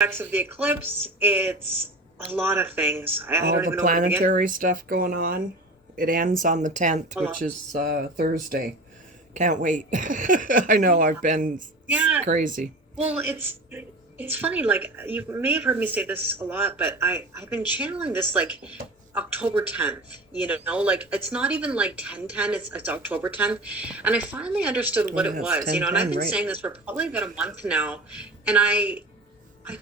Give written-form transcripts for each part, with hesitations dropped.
effects of the eclipse. It's a lot of things. I All don't the even know where to begin. planetary stuff going on. It ends on the 10th, A which lot. is Thursday. Can't wait. I know I've been Yeah. crazy. Well, it's funny. Like you may have heard me say this a lot, but I've been channeling this like October 10th. Like it's not even like 10/10. It's October 10th, and I finally understood Oh, what it yeah, it's was. And I've 10:10, been right? saying this for probably about a month now, and I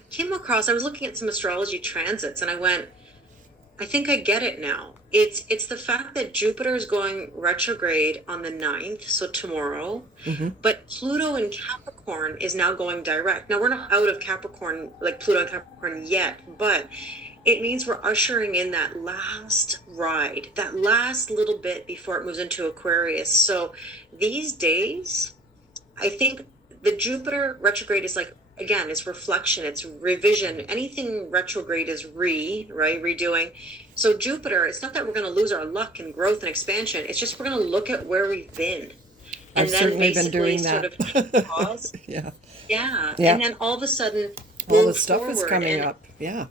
came across. I was looking at some astrology transits, and I went, I think I get it now. It's the fact that Jupiter is going retrograde on the 9th, so tomorrow, Hmm. but Pluto in Capricorn is now going direct. Now we're not out of Capricorn, like Pluto and Capricorn yet, but it means we're ushering in that last ride, that last little bit before it moves into Aquarius. So these days, I think the Jupiter retrograde is like, again, it's reflection, it's revision. Anything retrograde is right? Redoing. So Jupiter, it's not that we're going to lose our luck and growth and expansion. It's just we're going to look at where we've been I've and then certainly been basically doing sort that. of take pause. Yeah. Yeah. Yeah. And then all of a sudden All the move stuff is forward. coming And up. Yeah.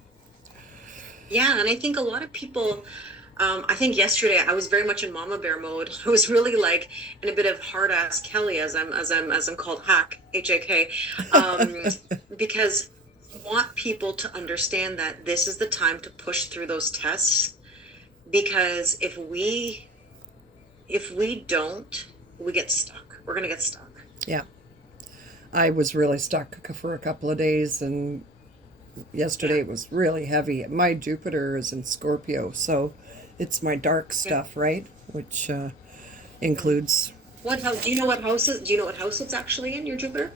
yeah, and I think a lot of people, I think yesterday I was very much in mama bear mode. I was really like in a bit of hard ass Kelly as I'm called HAK, because I want people to understand that this is the time to push through those tests because if we don't, we get stuck. We're gonna get stuck. Yeah. I was really stuck for a couple of days, and Yeah. yesterday it was really heavy. My Jupiter is in Scorpio, so it's my dark Yeah. stuff, right? Which Yeah. includes. What house? Do you know what house? Do you know what house it's actually in? Your Jupiter?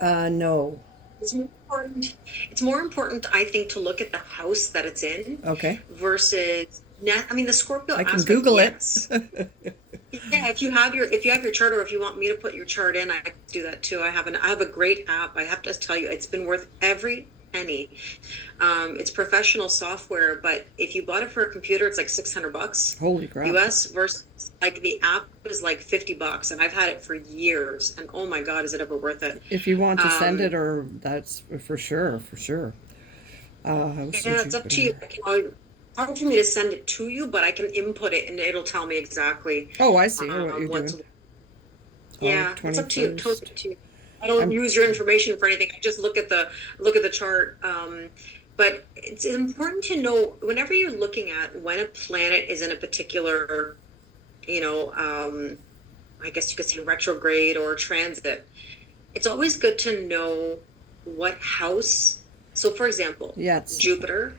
No. It's more important. It's more important, I think, to look at the house that it's in Okay. versus net. I mean, the Scorpio I can aspect, Google it. yes. Yeah, if you have your chart, or if you want me to put your chart in, I can do that too. I have a great app. I have to tell you, it's been worth every penny. It's professional software, but if you bought it for a computer, it's like $600 Holy crap. US versus like the app is like $50, and I've had it for years. And oh my God, is it ever worth it? If you want to send Um, it, or that's for sure, for sure. House in Yeah, it's up to you. Jupiter. Hard for me to send it to you, but I can input it and it'll tell me exactly Oh, I see what you're what's. doing. August Yeah, it's up to you, totally 21st. up to you. I don't I'm use your information for anything. I just look at the chart. But it's important to know whenever you're looking at when a planet is in a particular, you know, I guess you could say retrograde or transit. It's always good to know what house. So, for example, Yes. Jupiter,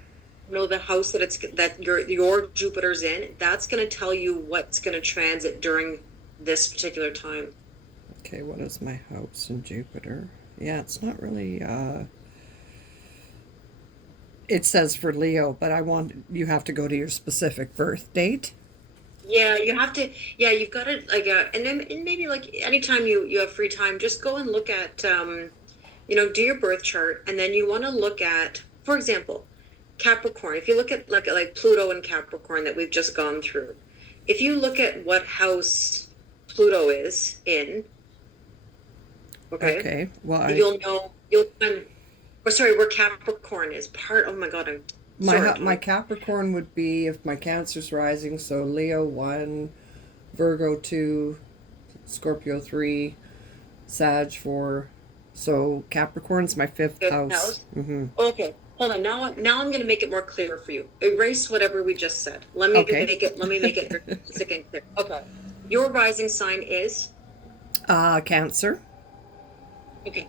know the house that your Jupiter's in. That's going to tell you what's going to transit during this particular time. Okay, what is my house in Jupiter? Yeah, it's not really it says for Leo, but I want you have to go to your specific birth date. Yeah, you have to. Yeah, you've got to like, and then and maybe like anytime you have free time, just go and look at, do your birth chart, and then you want to look at, for example, Capricorn. If you look at like Pluto and Capricorn that we've just gone through, if you look at what house Pluto is in, okay, Okay. Well, you'll or sorry, where Capricorn is part. Oh my God, I'm sorry, my Tony. Capricorn would be if my Cancer's rising, so Leo 1, Virgo 2, Scorpio 3, Sag 4. So Capricorn's my fifth Fifth house. house. Mm-hmm. Okay, hold on. Now I'm going to make it more clear for you. Erase whatever we just said. Okay. Let me make it very specific and clear. Okay. Your rising sign is Cancer. okay.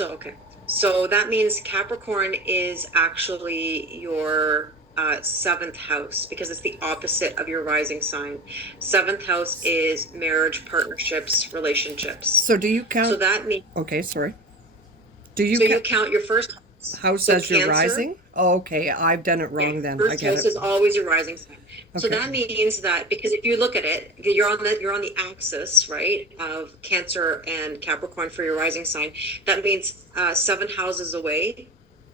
Okay. So that means Capricorn is actually your seventh house because it's the opposite of your rising sign. Seventh house is marriage, partnerships, relationships. So do you So count? that means Okay, sorry. Do you so you count count your first house. house So as your Cancer. rising? Oh, okay, I've done it Yeah, wrong then. I first get house it. is always your rising sign. So Okay. that means that because if you look at it, you're on the axis, right, of Cancer and Capricorn for your rising sign. That means 7 houses away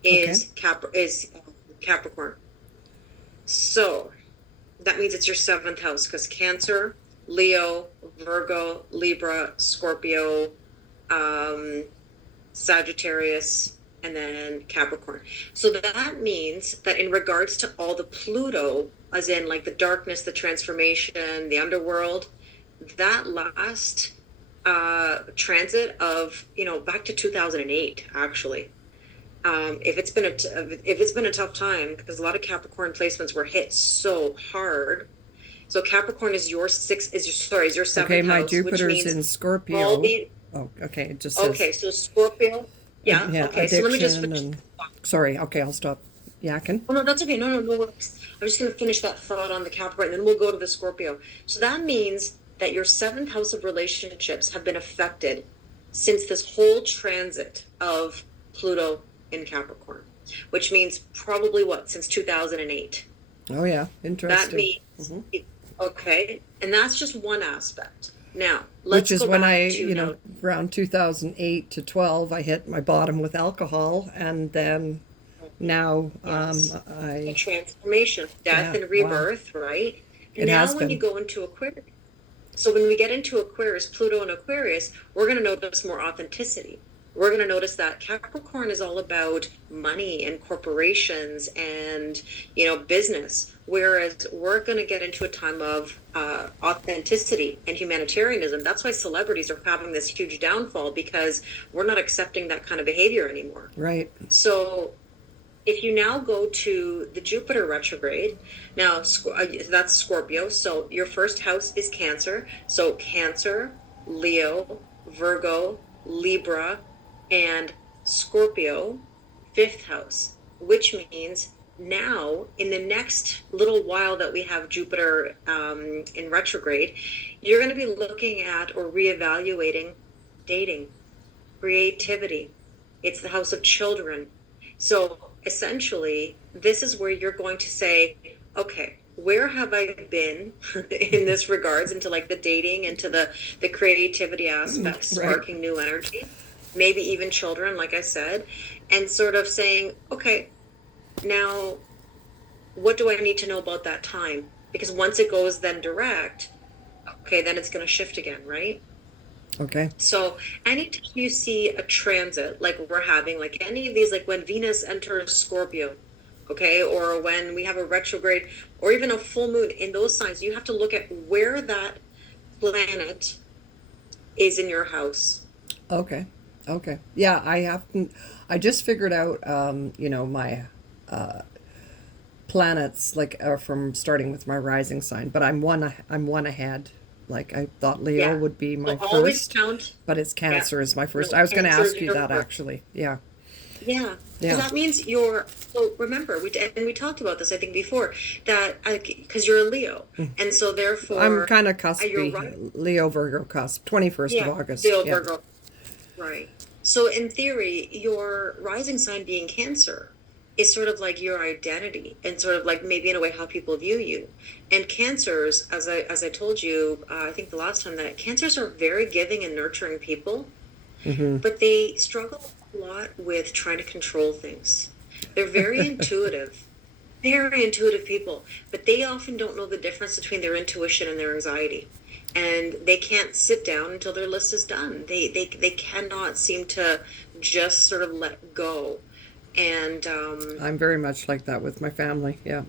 Okay. is Capricorn. So that means it's your seventh house because Cancer, Leo, Virgo, Libra, Scorpio, um, Sagittarius, and then Capricorn. So that means that in regards to all the Pluto, as in like the darkness, the transformation, the underworld, that last transit of, back to 2008, actually. If it's been a tough time, because a lot of Capricorn placements were hit so hard. So Capricorn is your Okay, seventh my house, which Jupiter's means in all Scorpio. the Oh, okay, it just says okay. So Scorpio, yeah. yeah, Okay, so let me just addiction finish. and sorry. Okay, I'll stop yakking. Oh no, that's okay. No, no, no worries. I'm just going to finish that thought on the Capricorn, and then we'll go to the Scorpio. So that means that your seventh house of relationships have been affected since this whole transit of Pluto in Capricorn, which means probably what, since 2008. Oh yeah, That interesting. means, Hmm. okay, and that's just one aspect. Now, Which let's is go when back to now. around 2008 to 12, I hit my bottom with alcohol, and then now Yes. A I transformation, death yeah, and wow, rebirth, right? it Now, has when you been. go into Aquarius, so when we get into Aquarius, Pluto and Aquarius, we're going to notice more authenticity. We're going to notice that Capricorn is all about money and corporations and, business. Whereas we're going to get into a time of authenticity and humanitarianism. That's why celebrities are having this huge downfall, because we're not accepting that kind of behavior anymore. Right. So if you now go to the Jupiter retrograde, now that's Scorpio. So your first house is Cancer. So Cancer, Leo, Virgo, Libra, and Scorpio, fifth house, which means now in the next little while that we have Jupiter in retrograde, you're going to be looking at or reevaluating dating, creativity. It's the house of children. So essentially, this is where you're going to say, okay, where have I been in this regards, into like the dating, into the creativity aspect, Right. sparking new energy, maybe even children, like I said, and sort of saying, okay, now what do I need to know about that time? Because once it goes then direct, okay, then it's going to shift again, right? Okay. So anytime you see a transit like we're having, like any of these, like when Venus enters Scorpio, okay, or when we have a retrograde or even a full moon in those signs, you have to look at where that planet is in your house. Okay. Okay. Yeah, I haven't. I just figured out, my planets like are from starting with my rising sign, but I'm one ahead. Like I thought Leo Yeah. would be So my always first, count. but it's Yeah. Cancer is my first. No, I was going to Cancer is ask you your that first. actually. Yeah. Yeah, because Yeah. that means you're. So remember, we talked about this I think before, that because you're a Leo, and so I'm therefore, kind of you're cuspy, right. Leo Virgo cusp, 21st of Yeah, August. Leo, Yeah. Virgo. Right. So in theory, your rising sign being Cancer is sort of like your identity, and sort of like maybe in a way how people view you. And Cancers, as I told you, I think the last time, that Cancers are very giving and nurturing people, Hmm. but they struggle a lot with trying to control things. They're very intuitive people, but they often don't know the difference between their intuition and their anxiety. And they can't sit down until their list is done. They cannot seem to just sort of let go. And I'm very much like that with my family. Yeah.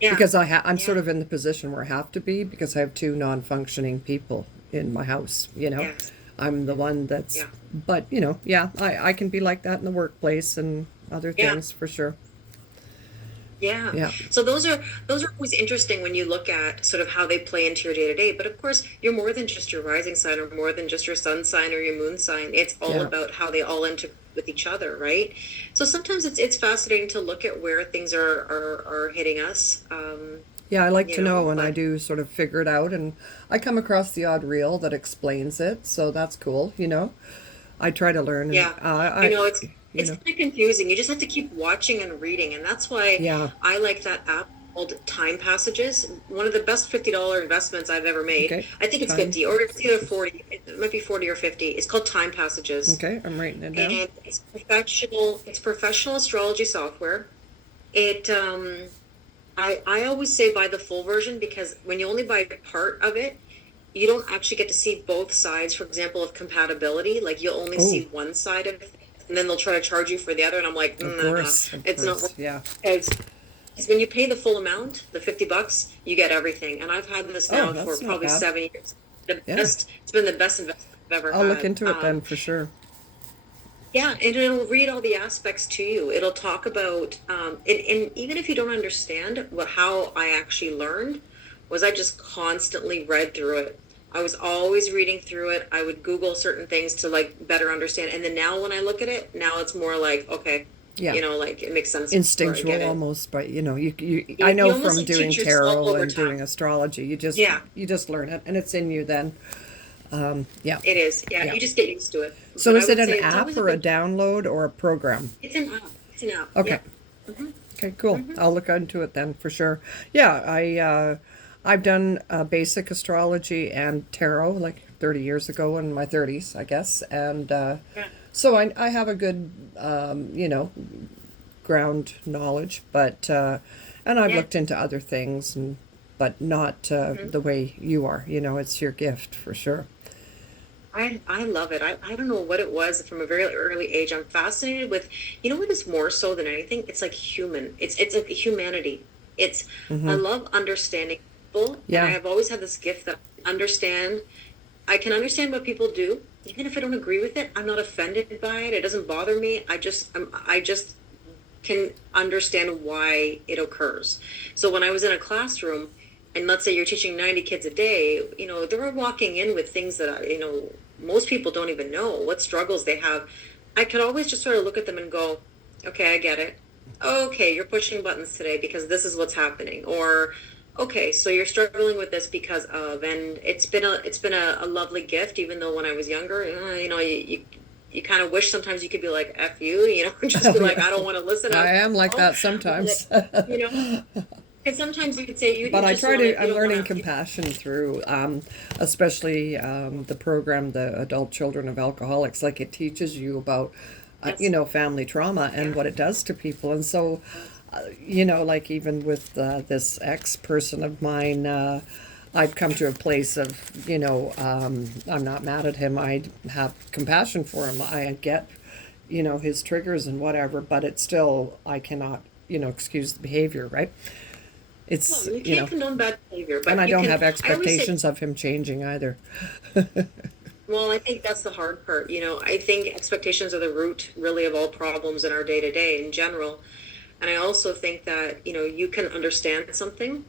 yeah, Because I'm yeah, sort of in the position where I have to be because I have two non-functioning people in my house. yes, I'm the one that's, yeah, but yeah, I can be like that in the workplace and other yeah. things for sure. Yeah. Yeah. So those are always interesting when you look at sort of how they play into your day to day. But of course, you're more than just your rising sign, or more than just your sun sign or your moon sign. It's all Yeah. about how they all integrate with each other, right? So sometimes it's fascinating to look at where things are hitting us. Yeah, I like to know and I But do sort of figure it out and I come across the odd reel that explains it, so that's cool. I try to learn and yeah, I know it's you it's know, kind of confusing. You just have to keep watching and reading, and that's why yeah. I like that app called Time Passages. One of the best $50 investments I've ever made. Okay. I think it's Time. 50, or it's either 40. It might be 40 or 50. It's called Time Passages, Okay, I'm writing it down. and it's professional. It's professional astrology software. It I always say buy the full version, because when you only buy part of it, you don't actually get to see both sides, for example, of compatibility. Like you'll only Oh, see one side of it, and then they'll try to charge you for the other. And I'm like, nah, of it's not course, worth yeah. it. Because when you pay the full amount, the $50, you get everything. And I've had this Oh, now for that's not probably bad. 7 years. The Yeah, best, it's been the best investment I've ever I'll look had. into it then for sure. Yeah, and it'll read all the aspects to you. It'll talk about, and even if you don't understand how I actually learned, was I just constantly read through it. I was always reading through it. I would Google certain things to like better understand. And then now when I look at it, now it's more like, okay, Yeah, like it makes sense where I get instinctual it. almost, but you I You know almost from like doing teach yourself tarot over and time. doing astrology, Yeah, you just learn it and it's in you then. Yeah, it is. Yeah, yeah. you just get used to it. So But I is it would an say it's app always a or a good, download or a program? it's an app. It's an app. Okay. Yep. Hmm. Okay, cool. I'll look into it then for sure. Yeah, I've done basic astrology and tarot like 30 years ago in my 30s, I guess, and Yeah. so I have a good ground knowledge, but and I've Yeah. looked into other things, and but not Mhm. the way you are. It's your gift for sure. I love it. I don't know what it was from a very early age. I'm fascinated with, what is more so than anything? It's like human. It's like humanity. It's I Hmm. love understanding people, and I Yeah. have always had this gift that I can understand what people do, even if I don't agree with it. I'm not offended by it. It doesn't bother me. I just can understand why it occurs. So when I was in a classroom, and let's say you're teaching 90 kids a day, they're walking in with things that, most people don't even know what struggles they have. I could always just sort of look at them and go, okay, I get it. Okay, you're pushing buttons today because this is what's happening. Or, okay, so you're struggling with this because of, and it's been a lovely gift, even though when I was younger, you kind of wish sometimes you could be like, F you, just Oh be like, yeah, I don't want to listen I at am like all. that sometimes. You know, and sometimes you could say But you I just try want to. to, you I'm don't learning want to. compassion through, especially the program, the Adult Children of Alcoholics. Like it teaches you about, Yes. family trauma and Yeah. what it does to people. And so, like even with this ex person of mine, I've come to a place of, I'm not mad at him. I have compassion for him. I get, his triggers and whatever. But it's still, I cannot, excuse the behavior, right? No, It's, you can't condone bad behavior, and but I you don't can. have I always say, expectations of him changing either. well, I think that's the hard part. I think expectations are the root, really, of all problems in our day to day in general. And I also think that, you can understand something,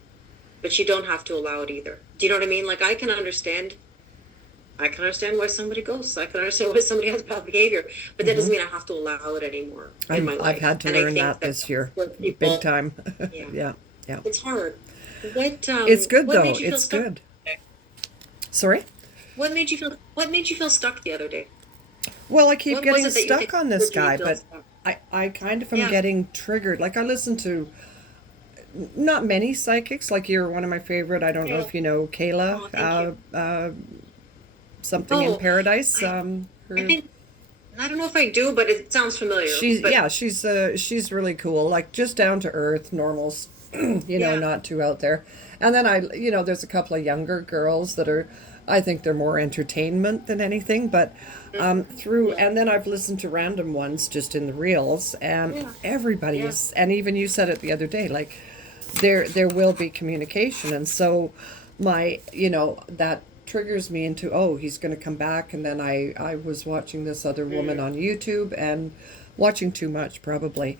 but you don't have to allow it either. Do you know what I mean? Like I can understand why somebody goes. I can understand why somebody has bad behavior, but that doesn't mean I have to allow it anymore in my I've life. had to And I learn think that that this that's year, where big people, time. yeah, Yeah, yeah. it's hard. What It's um good what though. made you feel It's stuck good. the other day? Sorry? What made you feel stuck the other day? Well, I keep What was getting it that you think stuck on this made you guy, feel but stuck? I kind of am Yeah. getting triggered. Like I listen to not many psychics. Like you're one of my favorite. I don't know Yeah. if you know Kayla, Oh, thank you. something in Oh, Paradise. I I Her think I don't know if I do, but it sounds familiar. She's But yeah, she's really cool, like just down to earth, normals, yeah, not too out there. And then there's a couple of younger girls that are, I think they're more entertainment than anything, but through yeah, and then I've listened to random ones just in the reels, and yeah, everybody yeah, is, and even you said it the other day, like there will be communication, and so that triggers me into, oh, he's going to come back. And then I was watching this other woman mm. on YouTube and watching too much probably.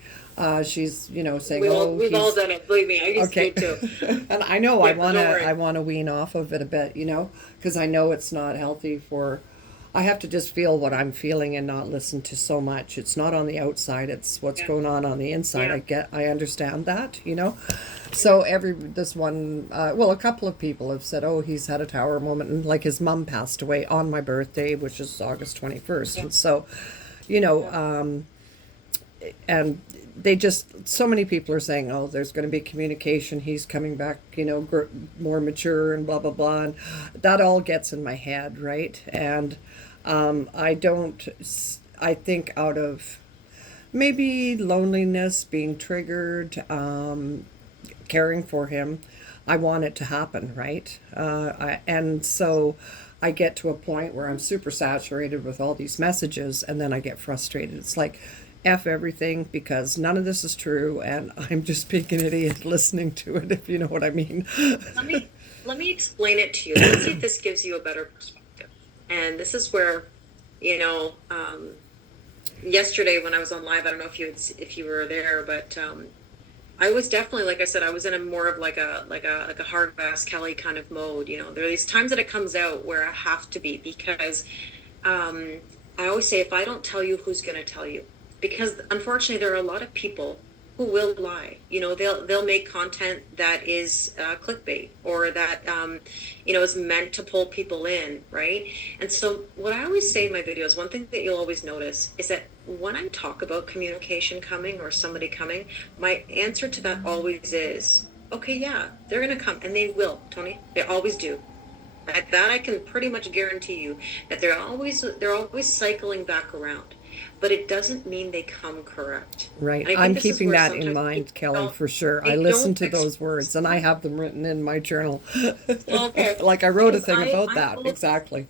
She's saying, We've all oh, we've all he's done it. Believe me, I used to okay. do too. And I know Yeah, don't I worry. want to wean off of it a bit, because I know it's not healthy for. I have to just feel what I'm feeling and not listen to so much. It's not on the outside, it's what's Yeah, going on the inside. yeah, I understand that. yeah, So this one, well, a couple of people have said, oh, he's had a tower moment, and like his mom passed away on my birthday, which is August 21st, yeah, and so, you know, yeah. and they just so many people are saying, oh, there's going to be communication, he's coming back, more mature and blah blah blah, and that all gets in my head, right? And I don't I think out of maybe loneliness, being triggered, caring for him, I want it to happen, right? And so I get to a point where I'm super saturated with all these messages, and then I get frustrated. It's like, F everything, because none of this is true, and I'm just being an idiot listening to it, if you know what I mean. Let me let me explain it to you. Let's see if this gives you a better perspective. And this is where, you know, yesterday when I was on live, I don't know if you were there, but I was definitely, like I said, I was in a more of like a hard ass Kelly kind of mode. You know, there are these times that it comes out where I have to be, because I always say, if I don't tell you, who's going to tell you? Because unfortunately, there are a lot of people who will lie. You know, they'll make content that is clickbait, or that is meant to pull people in, right? And so, what I always say in my videos, one thing that you'll always notice is that when I talk about communication coming or somebody coming, my answer to that always is, okay, yeah, they're gonna come, and they will, Tony. They always do. That I can pretty much guarantee you, that they're always cycling back around, but it doesn't mean they come correct. Right. And I think I'm this is keeping where that in sometimes mind, people Kelly, don't for sure. I they listen don't to those words, and I express. have them written in my journal. Okay, Like I wrote a because thing about I that. Exactly.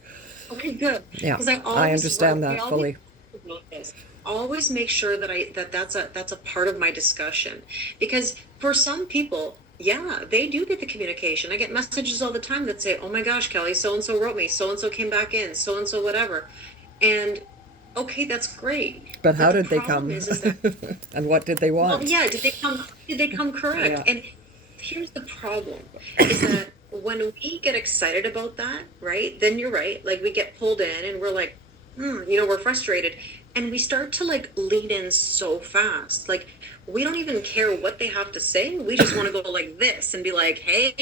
okay, good, Yeah, because I I always understand write. We that always fully. talk about this. Always make sure that's a part of my discussion, because for some people, yeah, they do get the communication. I get messages all the time that say, "Oh my gosh, Kelly, so and so wrote me, so and so came back in, so and so whatever," and okay, that's great. But But how the did they problem come? is that, And what did they well, want? yeah, did they come correct? Yeah. And here's the problem, is that when we get excited about that, right? Then you're right. Like, we get pulled in and we're like, we're frustrated. And we start to like lead in so fast. Like, we don't even care what they have to say. We just want to go like this and be like, hey,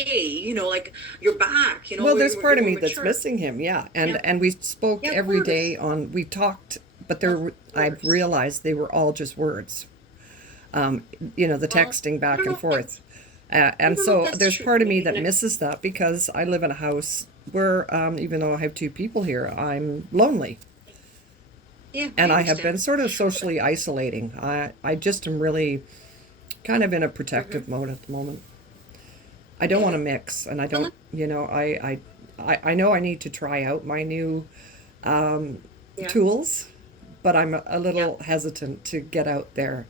like, you're back, Well, there's we're part of more me that's mature. missing him, yeah. Yeah. And we spoke Yeah, of every day course. on, we talked, but Of I've course. realized they were all just words. The Well, texting I back don't know and if that's, forth. I And don't know if so that's there's true. part of me Maybe that misses that, because I live in a house where, even though I have two people here, I'm lonely. yeah, I And I have been understand. sort of socially isolating. I just am really kind of in a Hmm. protective mode at the moment. I don't want Yeah. to mix, and I Well, don't, I know I need to try out my new yeah. tools, but I'm a Yeah. little hesitant to get out there.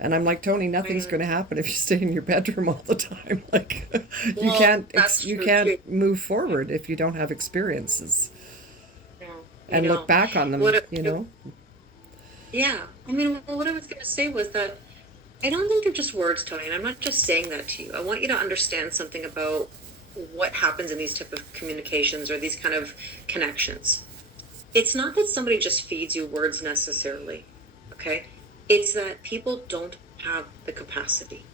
And I'm like, Tony, nothing's Mm. going to happen if you stay in your bedroom all the time. Like, Well, that's you true can't too. move Yeah. forward if you don't have experiences No, and look back on them, what you know? yeah. I mean, well, what I was going to say was that I don't think they're just words, Tony, and I'm not just saying that to you. I want you to understand something about what happens in these type of communications or these kind of connections. It's not that somebody just feeds you words necessarily, okay? It's that people don't have the capacity.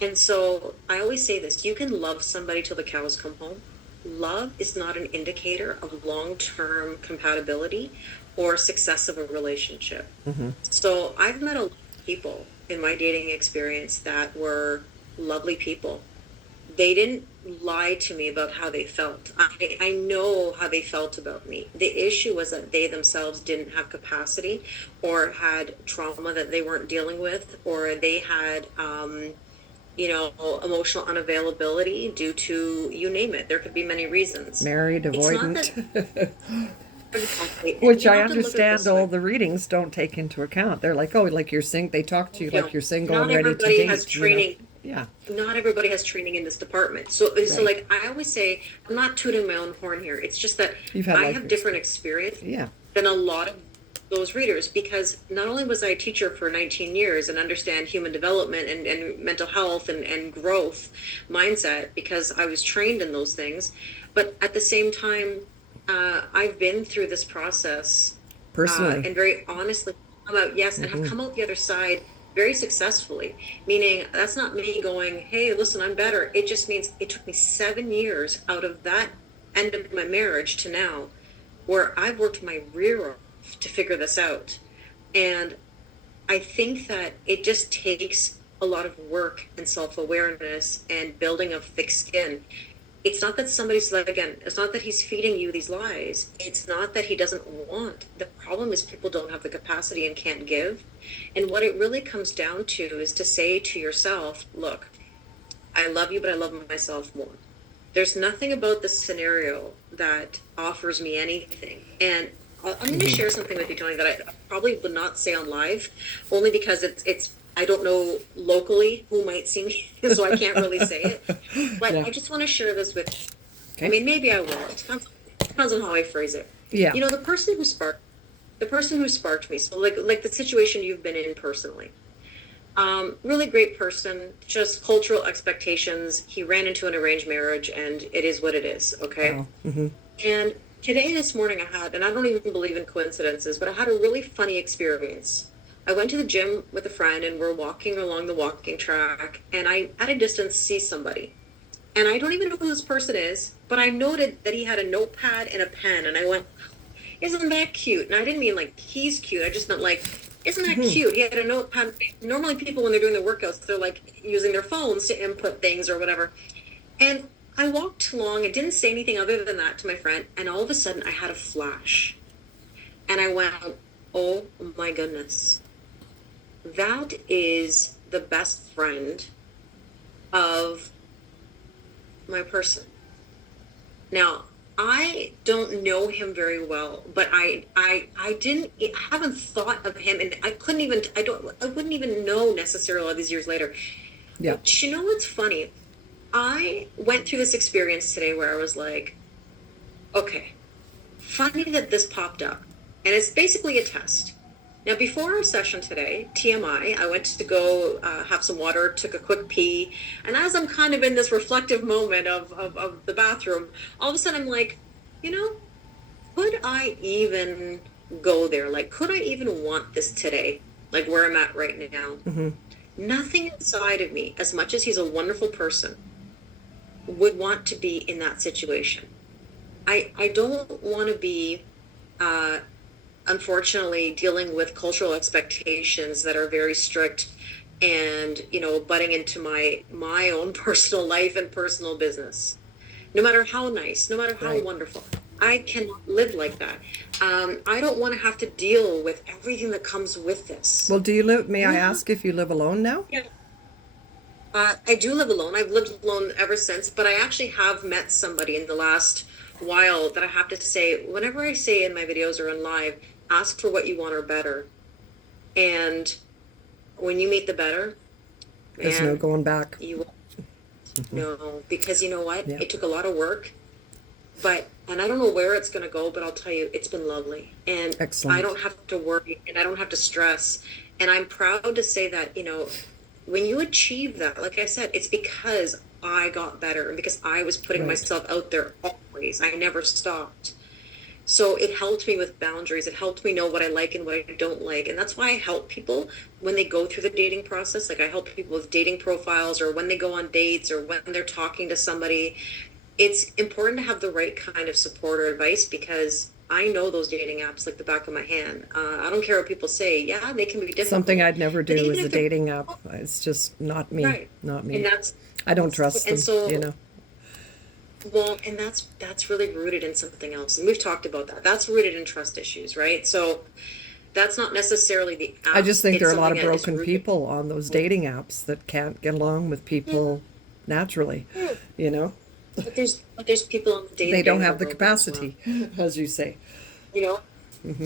And so I always say this, you can love somebody till the cows come home. Love is not an indicator of long-term compatibility or success of a relationship. Hmm. So I've met a lot of people in my dating experience that were lovely people. They didn't lie to me about how they felt. I know how they felt about me. The issue was that they themselves didn't have capacity, or had trauma that they weren't dealing with, or they had emotional unavailability due to, you name it. There could be many reasons. Married, It's not avoidant. that exactly, and Which you I have to look at it understand this all way. the readings don't take into account. They're like, oh, like they talk to you You know, like you're single not and ready to everybody has date, you know? training. Yeah, Not everybody has training in this department. So right. like I always say, I'm not tooting my own horn here. It's just that You've had I life have different experience. experience Yeah. than a lot of those readers, because not only was I a teacher for 19 years and understand human development and mental health and growth mindset, because I was trained in those things, but at the same time, I've been through this process, Personally. and very honestly come out, yes, and have Hmm. come out the other side very successfully. Meaning, that's not me going, hey, listen, I'm better. It just means it took me 7 years out of that end of my marriage to now, where I've worked my rear off to figure this out. And I think that it just takes a lot of work and self awareness and building of thick skin. It's not that somebody's like, again, it's not that he's feeding you these lies. It's not that he doesn't want. The problem is people don't have the capacity and can't give. And what it really comes down to is to say to yourself, look, I love you, but I love myself more. There's nothing about this scenario that offers me anything. And I'm going to Mm-hmm. share something with you, Tony, that I probably would not say on live, only because I don't know locally who might see me, so I can't really say it. But Yeah. I just want to share this with you. I Okay. mean, maybe I will. Depends on how I phrase it. Yeah. You know, the person who sparked me. So like the situation you've been in personally. Really great person, just cultural expectations. He ran into an arranged marriage and it is what it is, okay? Wow. Mm-hmm. And today, this morning, and I don't even believe in coincidences, but I had a really funny experience. I went to the gym with a friend and we're walking along the walking track, and I, at a distance, see somebody. And I don't even know who this person is, but I noted that he had a notepad and a pen, and I went, isn't that cute? And I didn't mean like he's cute. I just meant like, isn't that cute? He had a notepad. Normally, people, when they're doing their workouts, they're like using their phones to input things or whatever. And I walked along and didn't say anything other than that to my friend. And all of a sudden, I had a flash. And I went, oh my goodness. That is the best friend of my person. Now, I don't know him very well, but I haven't thought of him, and I wouldn't even know necessarily all these years later. Yeah. But you know what's funny? I went through this experience today where I was like, okay, funny that this popped up. And it's basically a test. Now, before our session today, TMI, I went to go have some water, took a quick pee. And as I'm kind of in this reflective moment of the bathroom, all of a sudden I'm like, you know, could I even go there? Like, could I even want this today? Like where I'm at right now? Mm-hmm. Nothing inside of me, as much as he's a wonderful person, would want to be in that situation. I don't want to be, uh, unfortunately, dealing with cultural expectations that are very strict and, you know, butting into my own personal life and personal business. No matter how nice, no matter how Right. wonderful, I cannot live like that. I don't want to have to deal with everything that comes with this. Well, do you live? May I Yeah. ask if you live alone now? Yeah. I do live alone. I've lived alone ever since, but I actually have met somebody in the last while that I have to say, whenever I say in my videos or in live, ask for what you want or better. And when you meet the better, There's no man, going back. you will know, because you know what? Yeah. It took a lot of work, and I don't know where it's going to go, but I'll tell you, it's been lovely. And I Excellent. don't have to worry and I don't have to stress. And I'm proud to say that, you know, when you achieve that, like I said, it's because I got better and because I was putting Right. myself out there always. I never stopped. So it helped me with boundaries. It helped me know what I like and what I don't like. And that's why I help people when they go through the dating process. Like I help people with dating profiles or when they go on dates or when they're talking to somebody. It's important to have the right kind of support or advice because I know those dating apps like the back of my hand. I don't care what people say. Yeah, they can be Something difficult. I'd never But do even is a if they're dating app. It's just not me. right. Not And me. I don't trust and them, so you know. well, and that's really rooted in something else. And we've talked about that. That's rooted in trust issues, right? So that's not necessarily the I app. just think there It's are a lot something of that is broken rooted. people on those dating apps that can't get along with people naturally, Yeah. you know. But there's people on the They dating don't game who are have the broken as well. capacity, as you say. You know?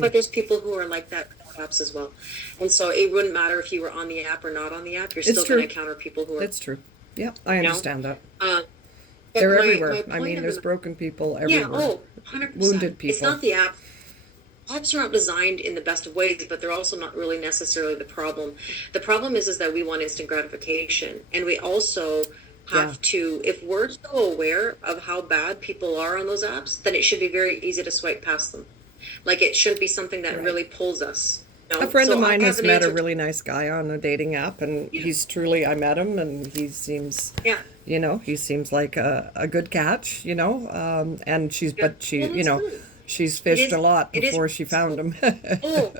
But there's people who are like that on apps as well. And so it wouldn't matter if you were on the app or not on the app, you're It's still going to true. encounter people who are, It's true. Yeah, I you know? understand that. Uh, but They're my everywhere. I point mean, of there's the broken people yeah, everywhere. oh, 100%. Wounded It's people. not the app. Apps are not designed in the best of ways, but they're also not really necessarily the problem. The problem is that we want instant gratification, and we also Yeah. have to. If we're so aware of how bad people are on those apps, then it should be very easy to swipe past them. Like it shouldn't be something that Right. really pulls us. You A know? friend of So I mine have has an met a answer. really nice guy on a dating app, and Yeah, he's truly, I met him, and he seems, yeah, you know, he seems like a good catch, you know. And yeah. but she, Well, you that's know, good. she's It fished a is. lot It is before she found responsible. him. Oh,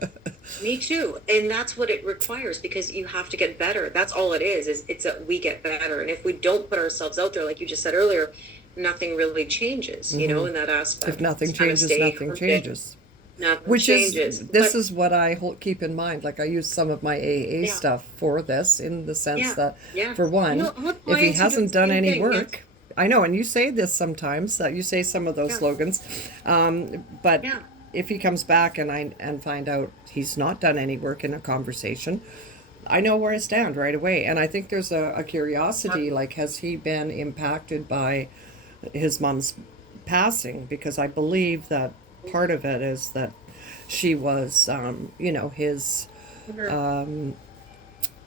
me too. And that's what it requires because you have to get better. That's all it is it's that we get better. And if we don't put ourselves out there, like you just said earlier, nothing really changes, you know, in that If aspect. nothing Just kind of changes, stay nothing hermetic. changes. nothing Which is, changes. this But is what I keep in mind. Like, I use some of my AA yeah, stuff for this, in the sense yeah, that, yeah. for one, I have if he clients who do the hasn't done same any thing. Yes, work, I know, and you say this sometimes, that you say some of those yeah, slogans, but yeah, if he comes back and find out he's not done any work in a conversation, I know where I stand right away. And I think there's a curiosity, like, has he been impacted by his mom's passing? Because I believe that part of it is that she was, his, sure.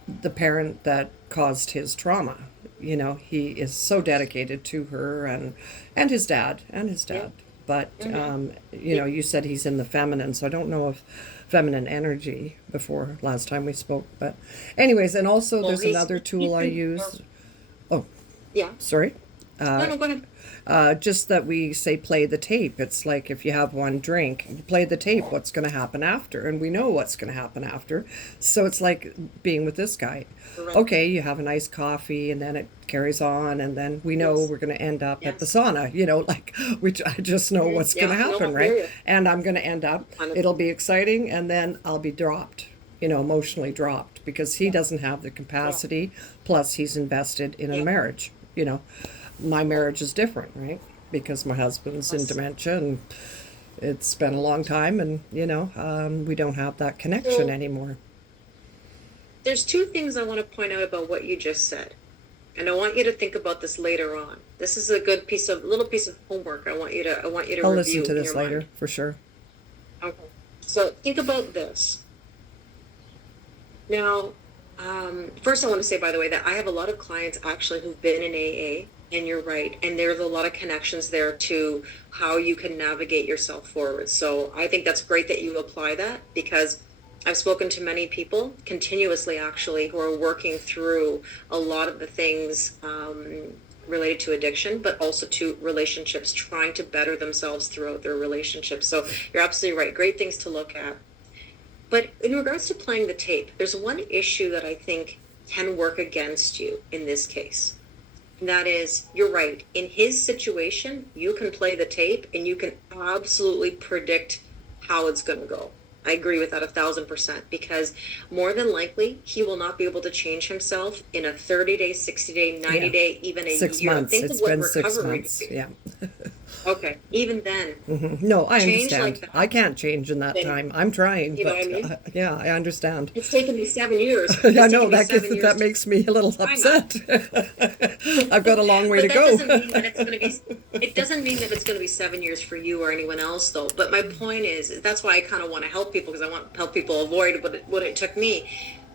the parent that caused his trauma. He is so dedicated to her, and his dad, Yeah. But, Hmm. Yeah. you said he's in the feminine, so I don't know if feminine energy before last time we spoke. But, anyways, and also Well, there's another he's tool I been, use. Oh, yeah. sorry. No, no, go ahead. Just that we say play the tape. It's like, if you have one drink, you play the tape, what's going to happen after? And we know what's going to happen after. So it's like being with this guy. Correct. Okay, you have a nice coffee, and then it carries on, and then we know Yes. we're going to end up at the Yes. sauna, like, which I just know Mhm. what's going Yeah. to No, happen, I hear right? you. And I'm going to end up, Kind of. it'll be exciting, and then I'll be dropped, emotionally dropped, because he Yeah. doesn't have the Yeah. capacity. Plus, he's invested in a Yeah. marriage. My marriage is different, right? Because my husband's in Yes. dementia, and it's been a long time, and we don't have that connection So anymore. there's two things I want to point out about what you just said. And I want you to think about this later on. This is a good little piece of homework I want you to I'll listen review to in this your later mind. for sure. So think about this. Now, first I want to say, by the way, that I have a lot of clients actually who've been in AA, and you're right. And there's a lot of connections there to how you can navigate yourself forward. So I think that's great that you apply that, because I've spoken to many people continuously, actually, who are working through a lot of the things related to addiction, but also to relationships, trying to better themselves throughout their relationships. So you're absolutely right. Great things to look at. But in regards to playing the tape, there's one issue that I think can work against you in this case. And that is, you're right. In his situation, you can play the tape and you can absolutely predict how it's going to go. I agree with that 1,000%, because more than likely he will not be able to change himself in a 30-day, 60-day, Yeah, 90-day, even a six year. months. Think of It's what been six recovery. months. Yeah. Okay, even then, No, I change understand. like that, I can't change in that then time. I'm trying, you know what I but mean? yeah, I understand. It's taken me 7 years. I It's know taken me that seven years that to makes me a little find that. upset. I've got a long way to But that go. doesn't mean that it's going to be, it doesn't mean that it's going to be 7 years for you or anyone else, though. But my point is that's why I kind of want to help people, because I want to help people avoid what it took me.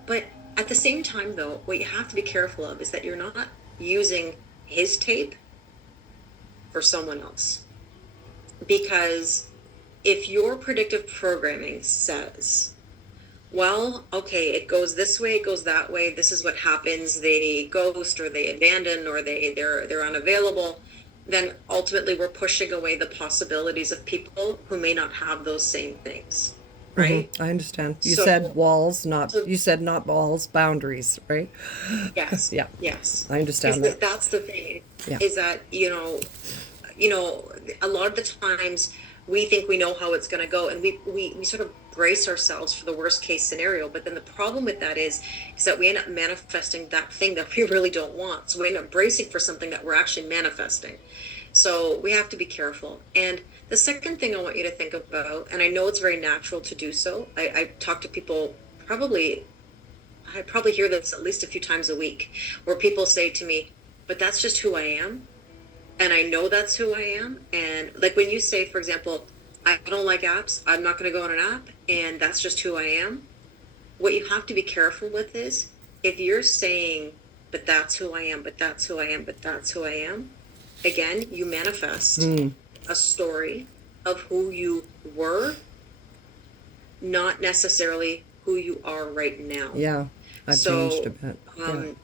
But at the same time, though, what you have to be careful of is that you're not using his tape for someone else. Because if your predictive programming says, well, okay, it goes this way, it goes that way, this is what happens, they ghost or they abandon or they're unavailable, then ultimately we're pushing away the possibilities of people who may not have those same things, right? I understand. You said So, walls, not, so you said not walls, boundaries, right? yes, Yeah, yes. I Because understand that. that's the thing, Yeah. is that, a lot of the times we think we know how it's going to go, and we sort of brace ourselves for the worst case scenario. But then the problem with that is that we end up manifesting that thing that we really don't want. So we end up bracing for something that we're actually manifesting. So we have to be careful. And the second thing I want you to think about, and I know it's very natural to do so, I talk to people I probably hear this at least a few times a week, where people say to me, but that's just who I am. And I know that's who I am. And like when you say, for example, I don't like apps, I'm not going to go on an app, and that's just who I am. What you have to be careful with is, if you're saying, but that's who I am, but that's who I am, but that's who I am, again, you manifest a story of who you were, not necessarily who you are right now. Yeah, I've changed a So, bit. Yeah, um,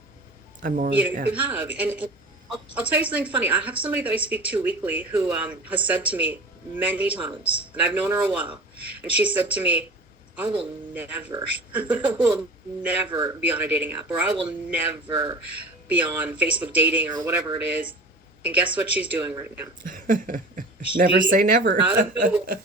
I'm more, yeah. you have. And I'll tell you something funny. I have somebody that I speak to weekly who has said to me many times, and I've known her a while, and she said to me, I will never, I will never be on a dating app, or I will never be on Facebook dating or whatever it is And guess what she's doing right now? Never She, say never. out of nowhere,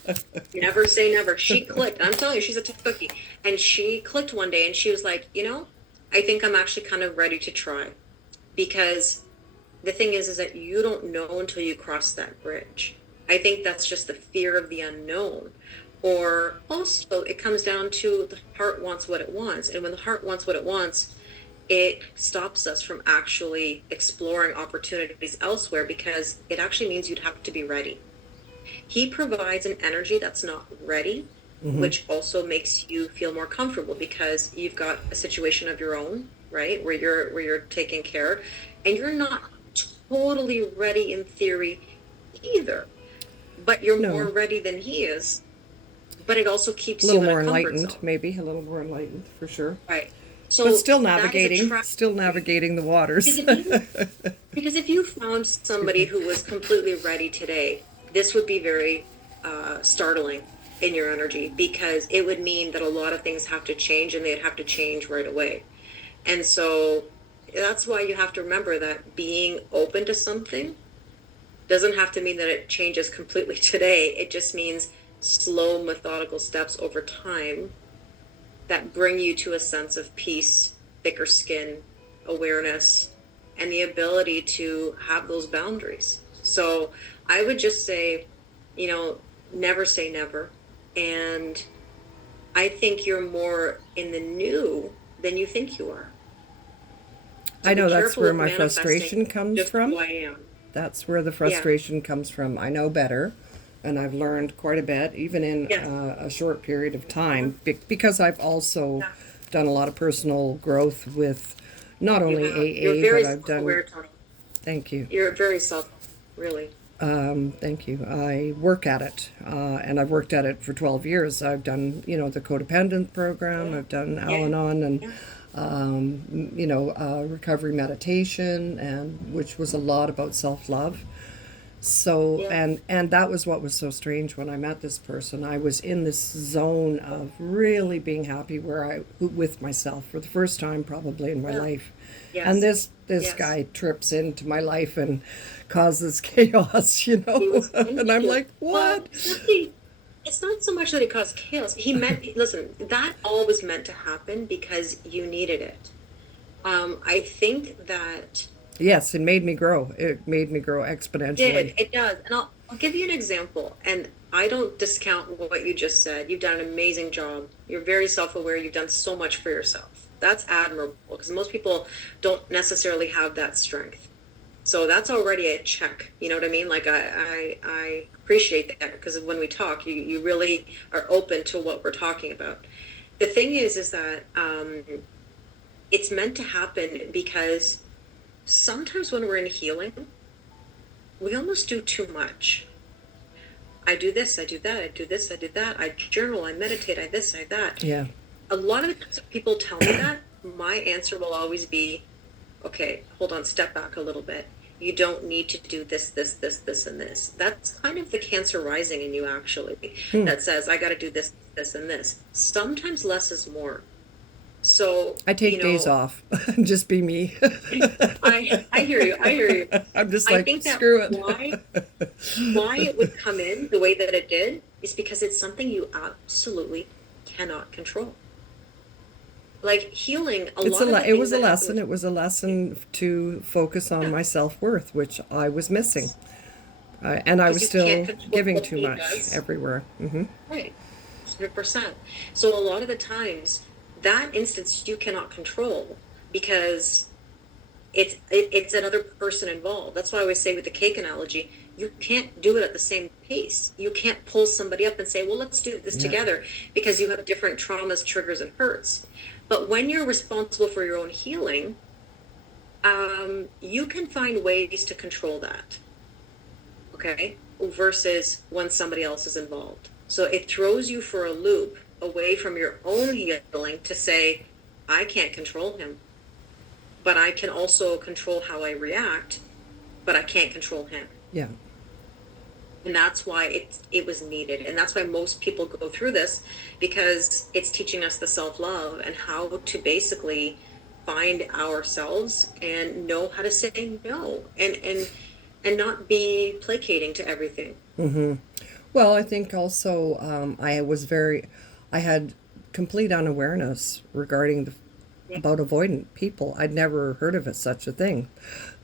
never say never. She clicked. I'm telling you, she's a tough cookie. And she clicked one day and she was like, I think I'm actually kind of ready to try. Because the thing is that you don't know until you cross that bridge. I think that's just the fear of the unknown. Or also, it comes down to the heart wants what it wants. And when the heart wants what it wants, it stops us from actually exploring opportunities elsewhere because it actually means you'd have to be ready. He provides an energy that's not ready, Hmm. which also makes you feel more comfortable because you've got a situation of your own, right? Where you're taking care and you're not totally ready in theory either, but you're more No, ready than he is. But it also a keeps little you in a more comfort enlightened, zone, maybe a little more enlightened for sure. right? But So that is attractive still for you. navigating the Because waters. if you found Excuse somebody me. who was completely ready today, this would be very startling in your energy because it would mean that a lot of things have to change and they'd have to change right away. And so that's why you have to remember that being open to something doesn't have to mean that it changes completely today. It just means slow, methodical steps over time that bring you to a sense of peace, thicker skin, awareness, and the ability to have those boundaries. So I would just say, you know, never say never. And I think you're more in the new than you think you are. I So be know that's careful where with my manifesting frustration comes just who from. I am. That's where the Yeah. frustration comes from. I know better, and I've learned quite a bit, even in Yes. a short period of Mhm. time, because I've also Yeah. done a lot of personal growth with not You only have. You're AA, but very I've done, self-aware, Tony. thank you. You're very really. Thank you. I work at it, and I've worked at it for 12 years. I've done, the codependent program. Yeah. I've done Yeah. Al-Anon and, Yeah. recovery meditation, and which was a lot about self-love. So, Yeah. and that was what was so strange when I met this person. I was in this zone of really being happy with myself for the first time probably in my Yeah. life. And Yes. this Yes. guy trips into my life and causes chaos, you know. He was And I'm initial. like, Well, what? it's not so much that it caused chaos. He meant, listen, that all was meant to happen because you needed it. I think that Yes, it made me grow. It made me grow exponentially. it does. And I'll give you an example. And I don't discount what you just said. You've done an amazing job. You're very self-aware. You've done so much for yourself. That's admirable because most people don't necessarily have that strength. So that's already a check. You know what I mean? Like I appreciate that because when we talk, you really are open to what we're talking about. The thing is that it's meant to happen because sometimes when we're in healing, we almost do too much. I do this, I do that, I do this, I do that. I journal, I meditate, I this, I that. Yeah. A lot of the times when people tell me that, my answer will always be, okay, hold on, step back a little bit. You don't need to do this, and this. That's kind of the Cancer rising in you, actually, Hmm. that says, I got to do this, and this. Sometimes less is more. So, I take days off. Just be me. I hear you. I hear you. I'm just I like, think that screw it. why it would come in the way that it did is because it's something you absolutely cannot control. Like healing, a lot of the It things was a that happen lesson. with It was a lesson to focus on yeah, my self-worth, which I was missing. And I because was you can't still control giving what too he much does. everywhere. Right. 100%. So a lot of the times, that instance you cannot control because it's another person involved. That's why I always say with the cake analogy, you can't do it at the same pace. You can't pull somebody up and say, well, let's do this Yeah. together because you have different traumas, triggers, and hurts. But when you're responsible for your own healing, you can find ways to control that, okay? Versus when somebody else is involved. So it throws you for a loop away from your own healing to say, I can't control him, but I can also control how I react, but I can't control him. Yeah. And that's why it was needed. And that's why most people go through this because it's teaching us the self-love and how to basically find ourselves and know how to say no. And and not be placating to everything. Mm-hmm. Well, I think also I had complete unawareness regarding Yeah. about avoidant people. I'd never heard of it, such a thing,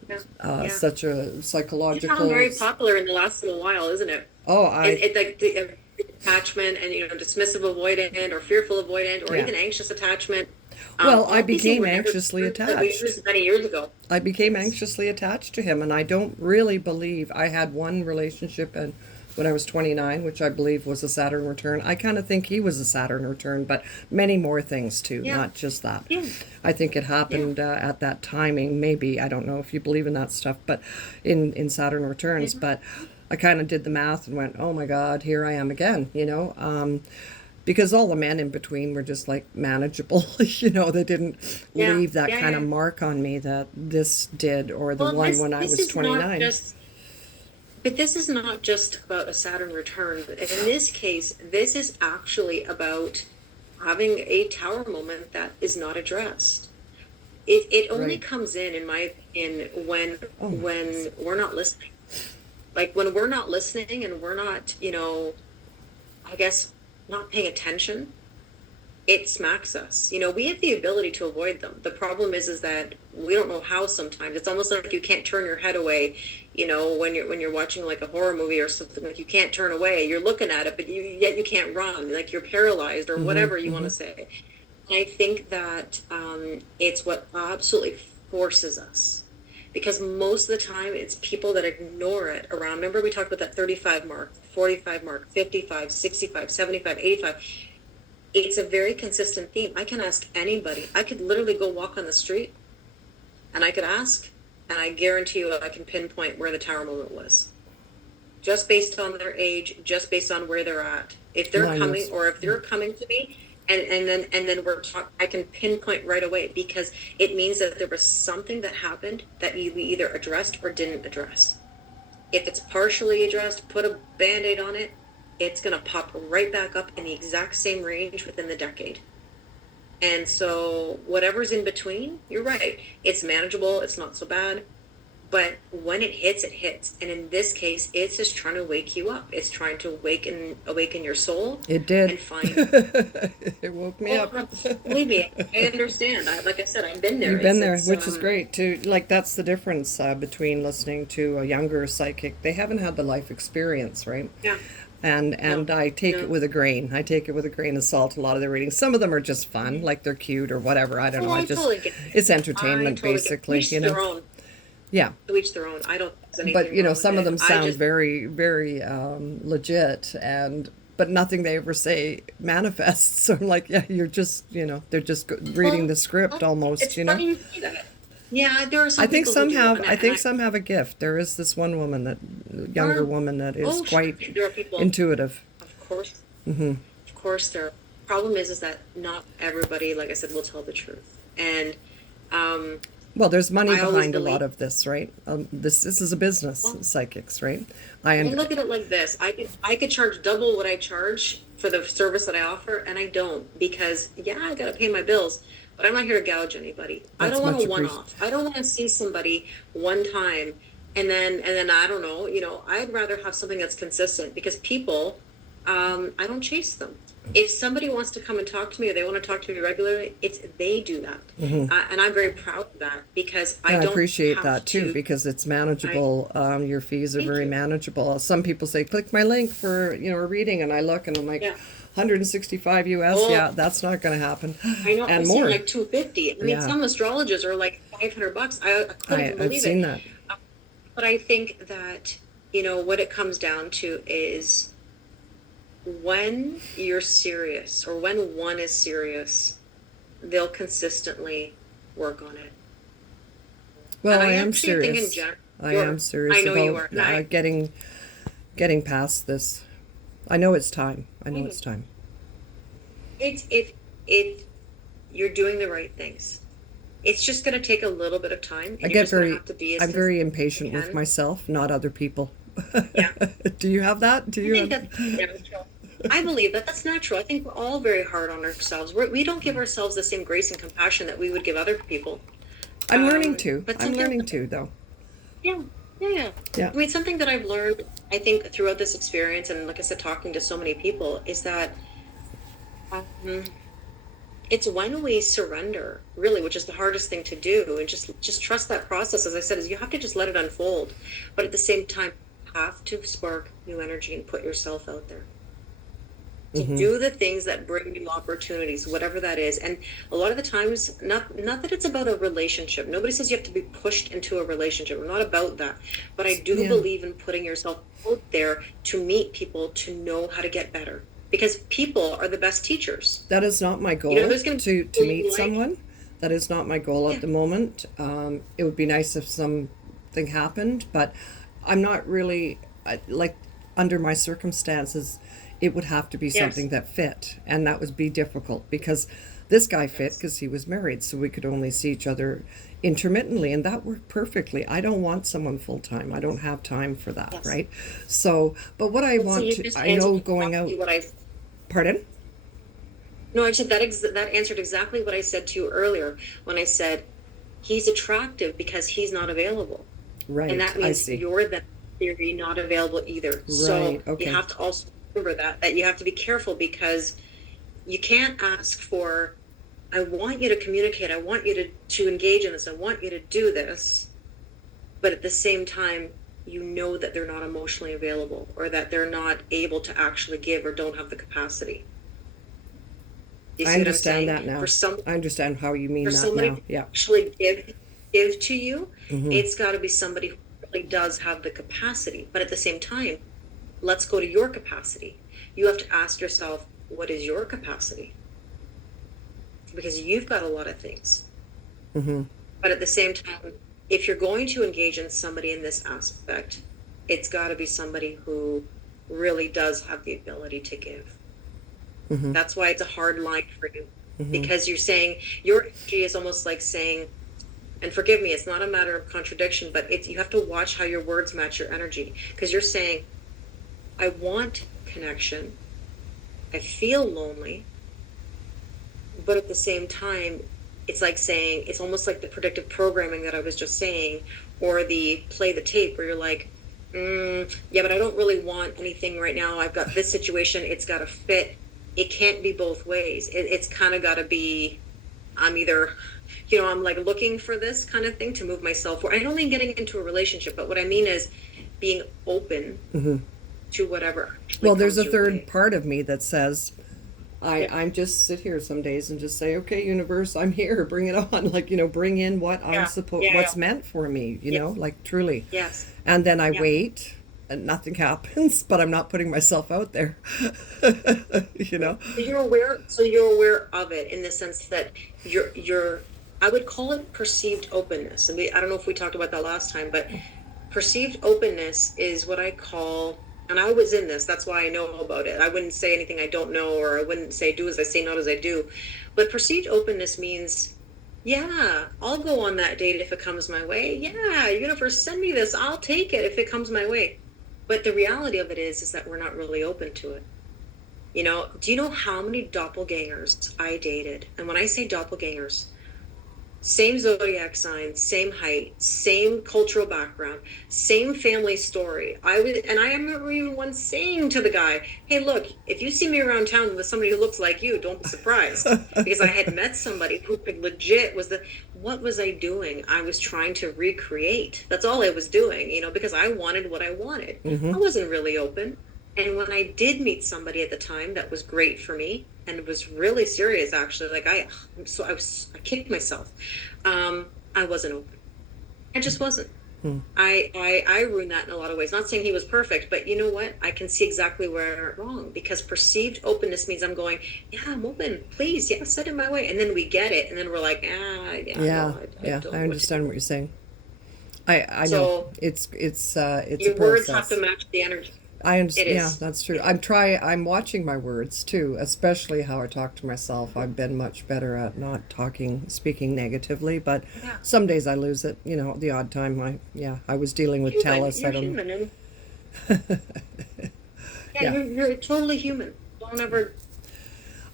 Yeah. Yeah. such a It's become very psychological. popular in the last little while, isn't it? Oh, It like the attachment and dismissive avoidant or fearful avoidant or yeah. even anxious attachment. Well, I All these things became were never anxiously terms that we attached. used many years ago. I became Yes. anxiously attached to him, and I don't really believe I had one relationship and when I was 29, which I believe was a Saturn return. I kind of think he was a Saturn return, but many more things too, Yeah. not just that. Yeah. I think it Yeah. happened at that timing, maybe. I don't know if you believe in that stuff, but in Saturn returns. Yeah. But I kind of did the math and went, oh my God, here I am again, because all the men in between were just like manageable. They didn't Yeah. leave that Yeah. kind Yeah. of mark on me that this did, or the Well, one this when I this was is not 29. just but this is not just about a Saturn return. But in this case, this is actually about having a tower moment that is not addressed. It only Right. comes in my opinion, Oh my goodness. when we're not listening. Like when we're not listening and we're not, I guess not paying attention, it smacks us. We have the ability to avoid them. The problem is that we don't know how sometimes. It's almost like you can't turn your head away, when you're watching like a horror movie or something, like you can't turn away. You're looking at it, but yet you can't run. Like you're paralyzed or Mm-hmm, whatever you want mm-hmm. to say. And I think that it's what absolutely forces us. Because most of the time it's people that ignore it around. Remember we talked about that 35 mark, 45 mark, 55, 65, 75, 85. It's a very consistent theme. I can ask anybody. I could literally go walk on the street and I could ask, and I guarantee you I can pinpoint where the tower moment was. Just based on their age, just based on where they're at. If they're Mine coming was. or if they're coming to me and then we're talking, I can pinpoint right away because it means that there was something that happened that we either addressed or didn't address. If it's partially addressed, put a band-aid on it, it's going to pop right back up in the exact same range within the decade. And so whatever's in between, you're right. It's manageable. It's not so bad. But when it hits, it hits. And in this case, it's just trying to wake you up. It's trying to awaken your soul It did. and find. It woke me up. Well, believe me, I understand. Like I said, I've been there. You've been there, It's which is great too. Like that's the difference between listening to a younger psychic. They haven't had the life experience, right? yeah. And No, I take it no. with a grain. I take it with a grain of salt. A lot of their readings. Some of them are just fun, like they're cute or whatever. I don't know. Oh, I I just totally get it. it's I entertainment totally get it. basically, Each their own. Yeah. To each their own. I don't think there's But anything wrong with some of it. them I sound just very, very legit, and but nothing they ever say manifests. So I'm like, yeah, you're just, they're just reading well, the script it's almost. funny you say that. Yeah, there are I some think people who some do, have. and I think I some have a gift. There is this one woman younger or woman that is oh sure, quite there are people. intuitive. Of course, Hmm. of course, there. Problem is that not everybody, like I said, will tell the truth, and um, Well, there's money I always behind a lot believe. of this, right? This is a business, Well, psychics, right? I And look at it like this: I could charge double what I charge for the service that I offer, and I don't because yeah, I got to pay my bills, but I'm not here to gouge anybody. I that's don't want much a one appreciated. off. I don't want to see somebody one time and then I don't know. I'd rather have something that's consistent because people, I don't chase them. If somebody wants to come and talk to me or they want to talk to me regularly, it's they do that, and I'm very proud of that because I And I don't appreciate have that too to. because it's I manageable. Your fees are thank very you. manageable. Some people say, click my link for, a reading, and I look and I'm like, Yeah. 165 US, Oh, yeah, that's not going to happen. I know. And I've seen more. like 250. I mean, Yeah, some astrologers are like $500. I couldn't even I've believe seen it. that. Uh, But I think that what it comes down to is when you're serious or when one is serious, they'll consistently work on it. Well, And I I am actually think in serious. general, I am I serious know you about are. And I, getting past this. I know it's time. I I know know. it's time. It's it you're doing the right things. It's just going to take a little bit of time, I and you're get just going to very, have to be as I'm very consistent as you impatient with can. myself, not other people. Yeah, Do you have that? Do I you think have? that's natural. I believe that that's natural. I think we're all very hard on ourselves. We don't give ourselves the same grace and compassion that we would give other people. I'm learning to. But I'm sometimes, learning to, though. yeah, Yeah, yeah. Yeah. I mean, something that I've learned, I think, throughout this experience, and like I said, talking to so many people, is that um, it's when we surrender, really, which is the hardest thing to do, and just trust that process. As I said, is you have to just let it unfold, but at the same time, you have to spark new energy and put yourself out there to Mm-hmm. do the things that bring you opportunities, whatever that is. And a lot of the times, not that it's about a relationship. Nobody says you have to be pushed into a relationship. We're not about that. But I do Yeah. believe in putting yourself out there to meet people, to know how to get better. Because people are the best teachers. That is not my You know, goal there's going to be to people meet you like. someone. That is not my goal at Yeah. the moment. It would be nice if something happened, but I'm not really like under my circumstances. It would have to be something Yes. that fit, and that would be difficult because this guy fit Yes. because he was married, so we could only see each other intermittently, and that worked perfectly. I don't want someone full time. I don't have time for that, Yes. right? So, but what I Well, so want you to, just I answered know going out. exactly what I. Pardon? No, I said that that answered exactly what I said to you earlier when I said he's attractive because he's not available. And Right. that I means see. you're then theory not available either. So Right. you Okay. have to also remember that you have to be careful because you can't ask for, I want you to communicate, I want you to engage in this, I want you to do this, but at the same time you know that they're not emotionally available or that they're not able to actually give or don't have the capacity. You I see what I'm understand saying? that For now. some I understand how you mean for that somebody now. to Yeah. actually give to you, Mm-hmm. it's got to be somebody who really does have the capacity. But at the same time, let's go to your capacity. You have to ask yourself, what is your capacity? Because you've got a lot of things. Mm-hmm. But at the same time, if you're going to engage in somebody in this aspect, it's got to be somebody who really does have the ability to give. Mm-hmm. That's why it's a hard line for you. Mm-hmm. Because you're saying your energy is almost like saying, and forgive me, it's not a matter of contradiction, but it's, you have to watch how your words match your energy. Because you're saying, I want connection, I feel lonely, but at the same time, it's like saying, it's almost like the predictive programming that I was just saying, or the play the tape where you're like, yeah, but I don't really want anything right now. I've got this situation, it's got to fit. It can't be both ways. It's kind of got to be, I'm either, I'm like looking for this kind of thing to move myself forward. I don't mean getting into a relationship, but what I mean is being open Mm-hmm. to whatever actually Well, there's comes a your third way. part of me that says, Yeah. I'm just sit here some days and just say, okay, universe, I'm here. Bring it on. Like, bring in what Yeah. Yeah. what's Yeah. meant for me, Yes. like truly. Yes. And then I Yeah. wait and nothing happens, but I'm not putting myself out there. you know? So you're aware of it in the sense that you're I would call it perceived openness. I don't know if we talked about that last time, but perceived openness is what I call, and I was in this, that's why I know about it. I wouldn't say anything I don't know, or I wouldn't say do as I say, not as I do. But perceived openness means, yeah, I'll go on that date if it comes my way. Yeah, universe, send me this. I'll take it if it comes my way. But the reality of it is that we're not really open to it. Do you know how many doppelgangers I dated? And when I say doppelgangers, same zodiac sign, same height, same cultural background, same family story. I remember even once saying to the guy, "Hey, look, if you see me around town with somebody who looks like you, don't be surprised." Because I had met somebody who could legit what was I doing? I was trying to recreate. That's all I was doing, because I wanted what I wanted. Mm-hmm. I wasn't really open. And when I did meet somebody at the time that was great for me, and it was really serious, actually, like I kicked myself. I wasn't open. I just wasn't. Hmm. I ruined that in a lot of ways. Not saying he was perfect, but you know what? I can see exactly where I went wrong because perceived openness means I'm going, yeah, I'm open. Please, yeah, send it my way. And then we get it, and then we're like, yeah, Yeah, no, I yeah, don't I know what to understand do. what you're saying. I know. So It's a your words have to process. match the energy. I It understand. Yeah, is. that's true. It is. I'm watching my words too, especially how I talk to myself. I've been much better at not speaking negatively, but Yeah. some days I lose it. The odd time I was dealing with Human. Telus. I You're don't. human, and yeah, Yeah, you're totally human. Don't be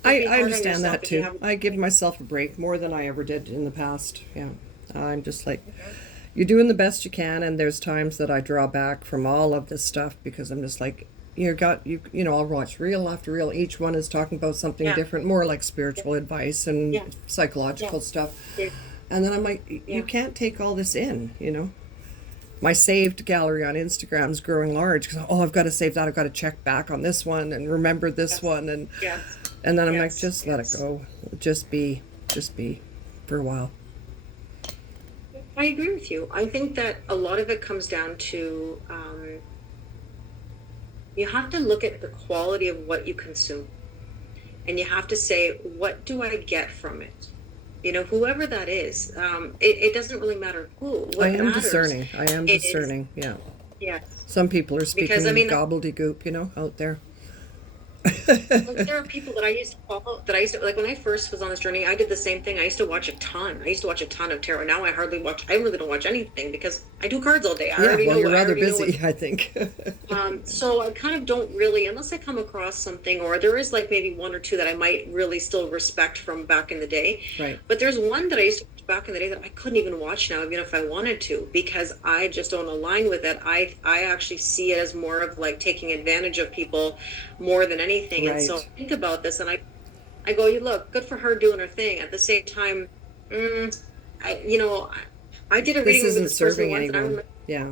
I hard on understand yourself that if you too. haven't. I give myself a break more than I ever did in the past. Yeah, I'm just like, you're doing the best you can, and there's times that I draw back from all of this stuff because I'm just like, you know, I'll watch reel after reel. Each one is talking about something Yeah. different, more like Yeah. spiritual advice and Yeah. Yeah. psychological stuff. Yeah. And then I'm like, you Yeah. can't take all this in, you know. My saved gallery on Instagram is growing large because, oh, I've got to save that. I've got to check back on this one and remember this Yes. one, Yes. and then I'm like, Yes. just let it Yes. go, just be, for a while. I agree with you. I think that a lot of it comes down to you have to look at the quality of what you consume, and you have to say, what do I get from it? You know, whoever that is, it doesn't really matter who. I What am matters discerning. I am is, discerning. Yeah. yes, Some people are because I speaking mean, gobbledygook, you know, out there. like there are people that I used to follow that I used to like when I first was on this journey. I did the same thing. I used to watch a ton. I used to watch a ton of tarot. Now I hardly watch. I really don't watch anything because I do cards all day. Yeah, well, you're I rather already know what. busy, I think. So I kind of don't really, unless I come across something, or there is like maybe one or two that I might really still respect from back in the day. Right. But there's one that I used to watch back in the day that I couldn't even watch now, even if I wanted to, because I just don't align with it. I actually see it as more of like taking advantage of people more than anything. And so I Right. think about this and I go, you look, good for her doing her thing. At the same time, you know, I did a This reading with isn't this person serving once, and I anyone. remember Yeah.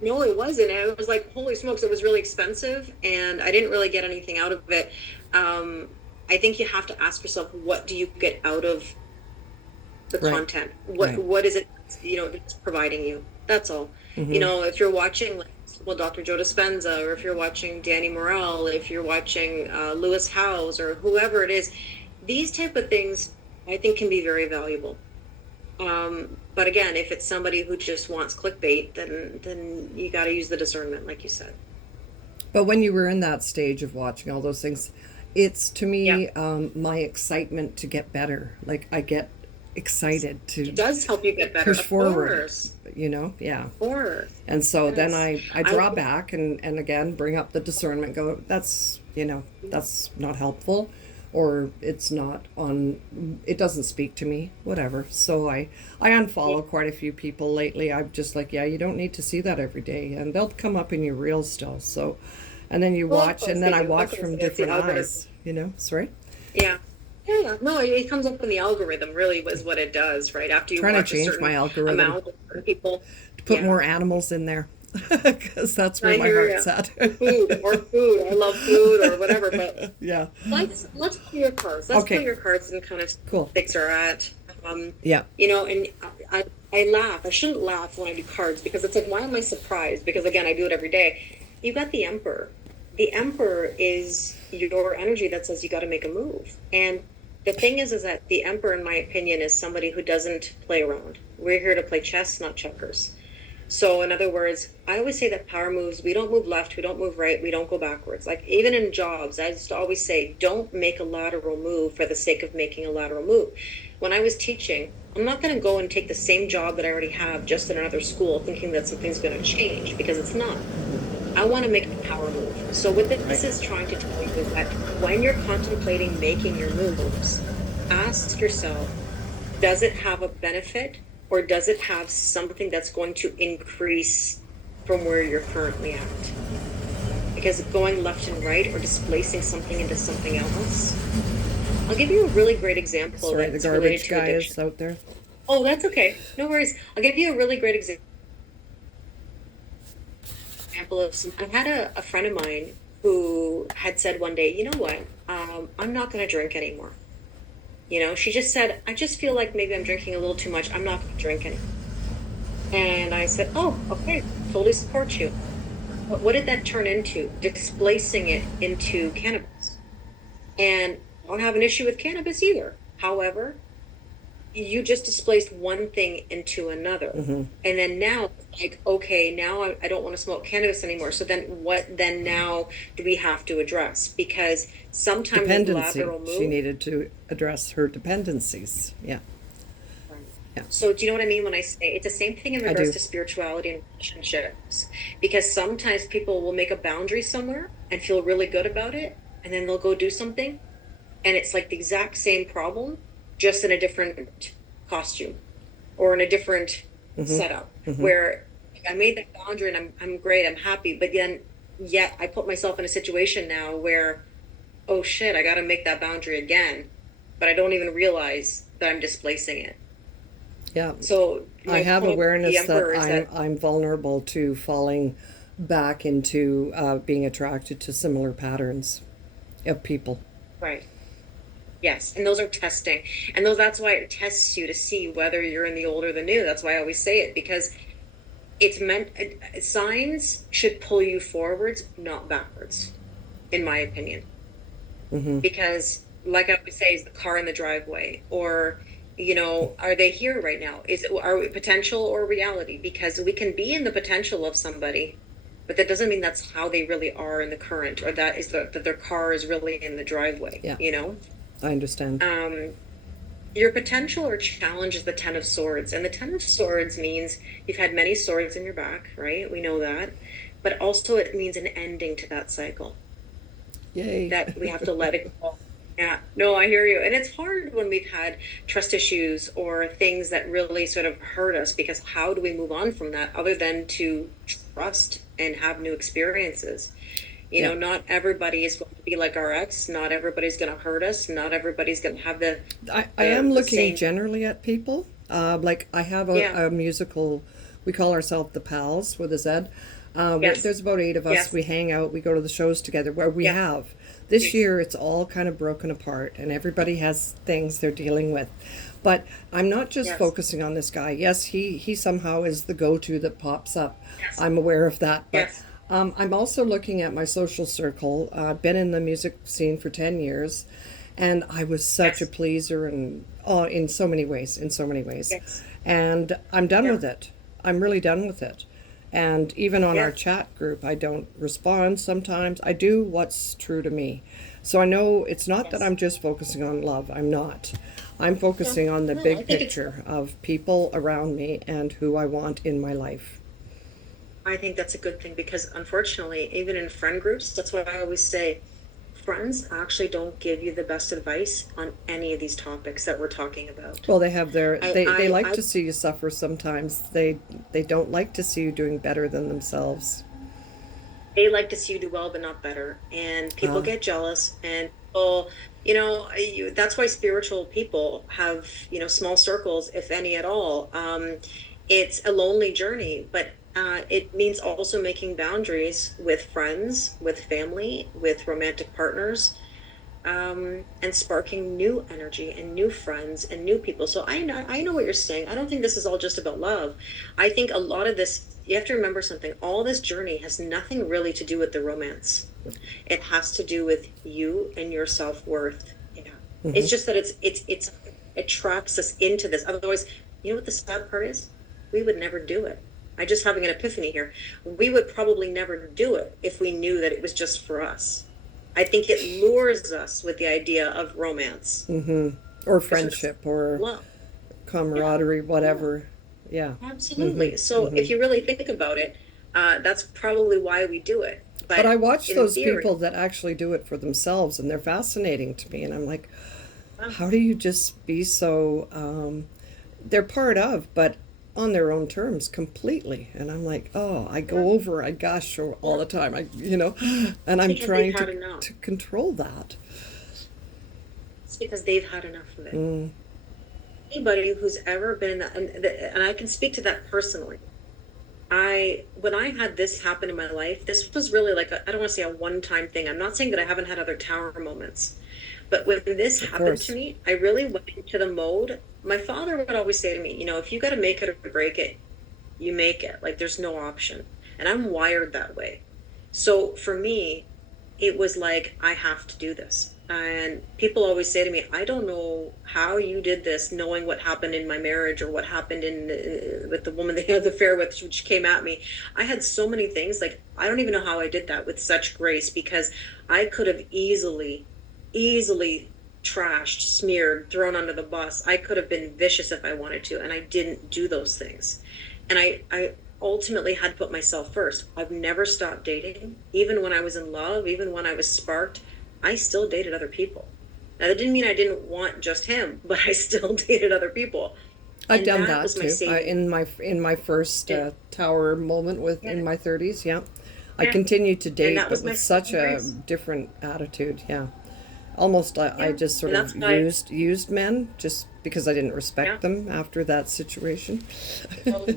no, it wasn't. It was like, holy smokes, it was really expensive, and I didn't really get anything out of it. I think you have to ask yourself, what do you get out of the Right. content? Right. What is it, you know, that's providing you? That's all. You Mm-hmm. know, if you're watching, like, well, Dr. Joe Dispenza, or if you're watching Danny Morell, if you're watching Lewis Howes, or whoever it is, these type of things I think can be very valuable. But again, if it's somebody who just wants clickbait, then you got to use the discernment, like you said. But when you were in that stage of watching all those things, it's to Yeah, me my excitement to get better. Like I get excited it to does help you get better, push of forward, course, you know? Yeah. of course. And so then Yes, I I draw back and again bring up the discernment, go, that's, you know, that's not helpful, or it's not on, it doesn't speak to me, whatever. So I yeah. unfollow quite a few people lately. I'm just like, yeah, you don't need to see that every day. And they'll come up in your reels still. So, and then you Well, of watch, course and they then I do. I was watch gonna from say it's the different algorithm. eyes, you know? Sorry? Yeah, yeah, yeah. No, it comes up in the algorithm. Really, was what it does, right? After you Trying to watch a change my certain algorithm amount of certain people. to put Yeah, more animals in there because that's where I my hear heart's you. at. Food, more food. I love food or whatever, but Yeah. let's play your cards. Let's play Okay, your cards and kind of cool. things are at. Um, Yeah. you know, and I laugh. I shouldn't laugh when I do cards because it's like, why am I surprised? Because again, I do it every day. You got the Emperor. The Emperor is your energy that says you got to make a move. And the thing is that the Emperor, in my opinion, is somebody who doesn't play around. We're here to play chess, not checkers. So, in other words, I always say that power moves, we don't move left, we don't move right, we don't go backwards. Like, even in jobs, I used to always say, don't make a lateral move for the sake of making a lateral move. When I was teaching, I'm not going to go and take the same job that I already have just in another school thinking that something's going to change, because it's not. I want to make a power move. So, what Right. this is trying to tell you is that when you're contemplating making your moves, ask yourself, does it have a benefit, or does it have something that's going to increase from where you're currently at? Because going left and right or displacing something into something else. I'll give you a really great example Sorry, the that's related garbage to guy addiction. is out there. Oh, that's okay. No worries. I'll give you a really great example of some. I had a friend of mine who had said one day, you know what? I'm not going to drink anymore. You know, she just said, I just feel like maybe I'm drinking a little too much. I'm not going to drink anymore. And I said, oh, okay, totally support you. But what did that turn into? Displacing it into cannabis. And I don't have an issue with cannabis either. However, you just displaced one thing into another. Mm-hmm. And then now, like, okay, now I don't want to smoke cannabis anymore. So then what then now do we have to address? Because sometimes with Dependency. lateral She move. needed to address her dependencies. Yeah. Yeah. So do you know what I mean when I say it's the same thing in I regards do. to spirituality and relationships? Because sometimes people will make a boundary somewhere and feel really good about it, and then they'll go do something, and it's like the exact same problem, just in a different costume or in a different setup Mm-hmm. where I made that boundary and I'm great, I'm happy, but then yet I put myself in a situation now where, oh shit, I got to make that boundary again, but I don't even realize that I'm displacing it. Yeah. So I my have point with the awareness that emperor is that I'm vulnerable to falling back into being attracted to similar patterns of people. right. Yes, and those are testing. And those that's why it tests you to see whether you're in the old or the new. That's why I always say it because it's meant signs should pull you forwards, not backwards, in my opinion. Mm-hmm. Because like I always say, is the car in the driveway or are they here right now? Are we potential or reality? Because we can be in the potential of somebody, but that doesn't mean that's how they really are in the current, or that their car is really in the driveway, Yeah, you know? I understand. Um, Your potential or challenge is the Ten of Swords. And the Ten of Swords means you've had many swords in your back, right? We know that. But also, it means an ending to that cycle, Yay. that we have to let it go. Yeah, no, I hear you. And it's hard when we've had trust issues or things that really sort of hurt us because how do we move on from that other than to trust and have new experiences? Yeah. Not everybody is going to be like our ex. Not everybody's going to hurt us. Not everybody's going to have I am the looking same. generally at people. Like I have Yeah. a musical, we call ourselves the Pals with a Z. Yes. There's about eight of us. Yes. We hang out. We go to the shows together. Where we Yeah. have this year, it's all kind of broken apart, and everybody has things they're dealing with. But I'm not just Yes. focusing on this guy. Yes, he somehow is the go-to that pops up. Yes. I'm aware of that, but Yes. I'm also looking at my social circle. I've been in the music scene for 10 years, and I was such a Yes. pleaser and oh, in so many ways, in so many ways. Yes. And I'm done Yeah. with it. I'm really done with it. And even on our Yeah. chat group, I don't respond sometimes. I do what's true to me. So I know it's not that Yes. I'm just focusing on love. I'm not. I'm No. focusing on the No, I big think it's picture of people around me and who I want in my life. I think that's a good thing because unfortunately, even in friend groups, that's why I always say friends actually don't give you the best advice on any of these topics that we're talking about. Well, they have their they like I to see you suffer sometimes. They don't like to see you doing better than themselves. they like to see you do well, but not better. And people Uh, get jealous and people, that's why spiritual people have, small circles, if any at all. It's a lonely journey, but it means also making boundaries with friends, with family, with romantic partners, and sparking new energy and new friends and new people. So I know what you're saying. I don't think this is all just about love. I think a lot of this, you have to remember something. All this journey has nothing really to do with the romance. It has to do with you and your self-worth. Yeah. mhm. It's just that it traps us into this. Otherwise, you know what the sad part is? We would never do it. I just having an epiphany here. We would probably never do it if we knew that it was just for us. I think it lures us with the idea of romance. Or Because it's friendship or love. Yeah, camaraderie, yeah, whatever. Yeah. absolutely. So if you really think about it, that's probably why we do it. But I But watch in those theory, people that actually do it for themselves, and they're fascinating to me. And I'm like, uh, how do you just be so? They're part of, but on their own terms completely. And I'm like, oh, I yeah, go over, I gush all yeah, the time. And I'm because they've trying had enough. to control that. It's because they've had enough of it. Mm, Anybody who's ever been in that, and I can speak to that personally. When I had this happen in my life, this was really like I don't want to say a one-time thing. I'm not saying that I haven't had other tower moments, but when this of happened to course. me, I really went into the mode. My father would always say to me, if you got to make it or break it, you make it. Like there's no option. And I'm wired that way. So for me, it was like, I have to do this. And people always say to me, I don't know how you did this, knowing what happened in my marriage or what happened with the woman that you had the affair with, which came at me. I had so many things. Like, I don't even know how I did that with such grace because I could have easily trashed, smeared, thrown under the bus. I could have been vicious if I wanted to, and I didn't do those things. And I ultimately had to put myself first. I've never stopped dating. Even when I was in love, even when I was sparked, I still dated other people. Now, that didn't mean I didn't want just him, but I still dated other people. I've And done that that was my too. saving. In my first Yeah, tower moment with yeah, in my 30s, yeah. I yeah. continued to And date, that but was with my such saving a grace. different attitude, yeah. Almost I Yeah. just sort And of that's why, used men just because I didn't yeah. respect them after that situation. Well,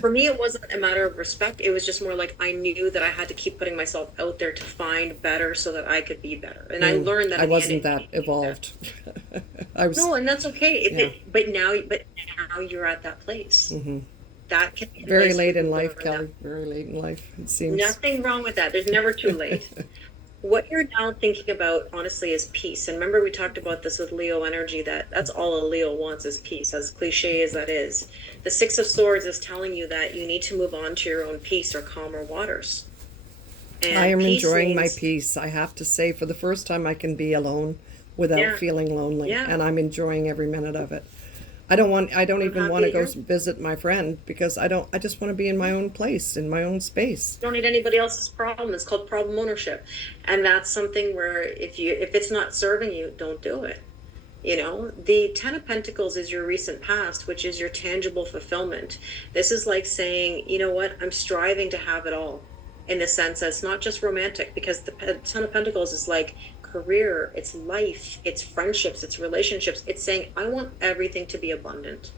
for me, it wasn't a matter of respect. It was just more like I knew that I had to keep putting myself out there to find better so that I could be better. And I learned that I in the end, wasn't it that made me better. evolved. I was, No, and that's okay. yeah. But now you're at that place. That can be the Very place where late you in life, learn that. Kelly. Very late in life, it seems. Nothing wrong with that. There's never too late. What you're now thinking about, honestly, is peace. And remember, we talked about this with Leo energy, that that's all a Leo wants is peace, as cliche as that is. The Six of Swords is telling you that you need to move on to your own peace or calmer waters. I And am peace enjoying my means, peace. I have to say, for the first time, I can be alone without yeah, feeling lonely, yeah. and I'm enjoying every minute of it. I don't I'm even happy want to to go hear. visit my friend because I don't, I just want to be in my own place, in my own space. Don't need anybody else's problem. It's called problem ownership. And that's something where if it's not serving you, don't do it. You know, the Ten of Pentacles is your recent past, which is your tangible fulfillment. This is like saying, you know what, I'm striving to have it all, in the sense that it's not just romantic, because the Ten of Pentacles is like career, it's life, it's friendships, it's relationships. It's saying, I want everything to be abundant.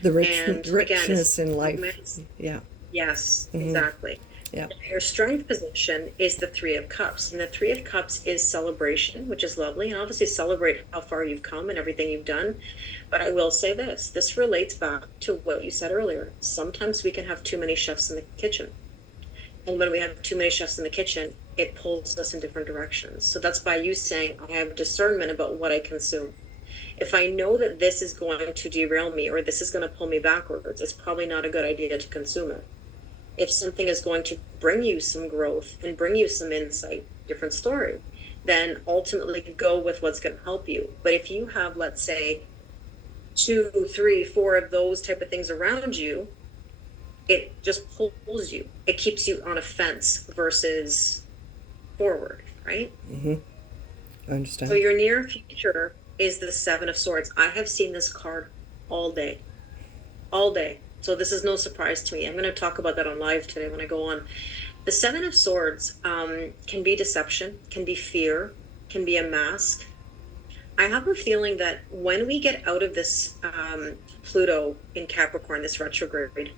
The And again, it's richness in life. romance. Yeah. Yes, exactly. Yeah. Your strength position is the Three of Cups. And the Three of Cups is celebration, which is lovely. And obviously, celebrate how far you've come and everything you've done. But I will say this relates back to what you said earlier. Sometimes we can have too many chefs in the kitchen. And when we have too many chefs in the kitchen, it pulls us in different directions. So that's by you saying, I have discernment about what I consume. If I know that this is going to derail me or this is going to pull me backwards, it's probably not a good idea to consume it. If something is going to bring you some growth and bring you some insight, different story, then ultimately go with what's going to help you. But if you have, let's say, two, three, four of those type of things around you, it just pulls you. It keeps you on a fence versus forward, right? I So understand. your near future is the Seven of Swords. I have seen this card all day, all day. So this is no surprise to me. I'm going to talk about that on live today when I go on. The Seven of Swords can be deception, can be fear, can be a mask. I have a feeling that when we get out of this Pluto in Capricorn, this retrograde,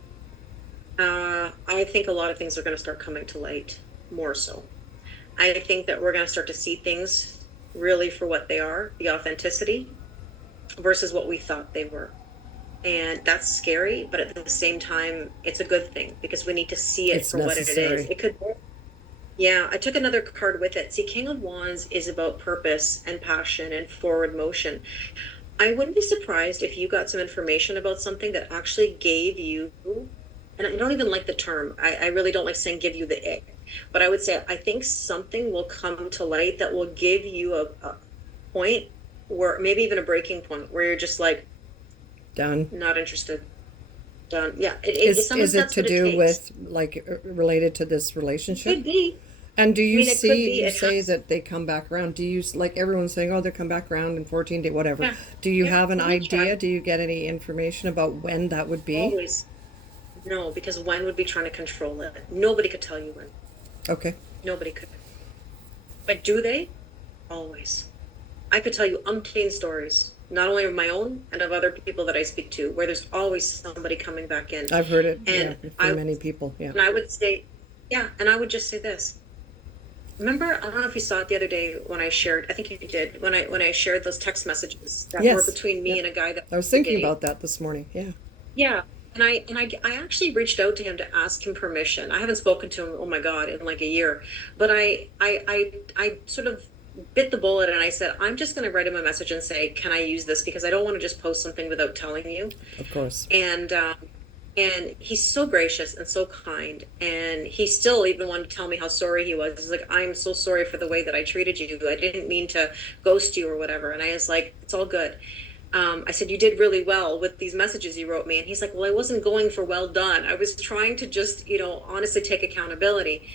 I think a lot of things are going to start coming to light more so. I think that we're going to start to see things really for what they are, the authenticity versus what we thought they were. And that's scary, but at the same time, it's a good thing because we need to see it It's for what it is. necessary. It could, yeah, I took another card with it. See, King of Wands is about purpose and passion and forward motion. I wouldn't be surprised if you got some information about something that actually gave you, and I don't even like the term, I really don't like saying give you the ick, but I would say I think something will come to light that will give you a point where maybe even a breaking point where you're just like, Done. not interested, done. Yeah, Is sometimes it that's to what it do takes. with like related to this It relationship? could be. And do I you mean, it could see, be. you It say has. that they come back around? Do you, like everyone's saying, oh, they come back around in 14 days, whatever. Yeah. Do you Yeah. have an Let me idea? check. Do you get any information about when that would be? Always. No, because when would be trying to control it? Nobody could tell you when. Okay. Nobody could. But do they? Always. I could tell you umpteen stories, not only of my own and of other people that I speak to, where there's always somebody coming back in. I've heard it, yeah, And from I many people. Yeah. and I would say, yeah, and I would just say this. Remember, I don't know if you saw it the other day when I shared, I think you did, when I shared those text messages that were Yes. between me Yeah. and a guy that I was was thinking gay. about that this morning. Yeah. Yeah. And I actually reached out to him to ask him permission. I haven't spoken to him, oh my God, in like a year. But I sort of bit the bullet and I said, I'm just going to write him a message and say, can I use this? Because I don't want to just post something without telling you. Of course. And he's so gracious and so kind. And he still even wanted to tell me how sorry he was. He's like, I'm so sorry for the way that I treated you. I didn't mean to ghost you or whatever. And I was like, it's all good. I said, you did really well with these messages you wrote me. And he's like, well, I wasn't going for well done. I was trying to just, honestly take accountability.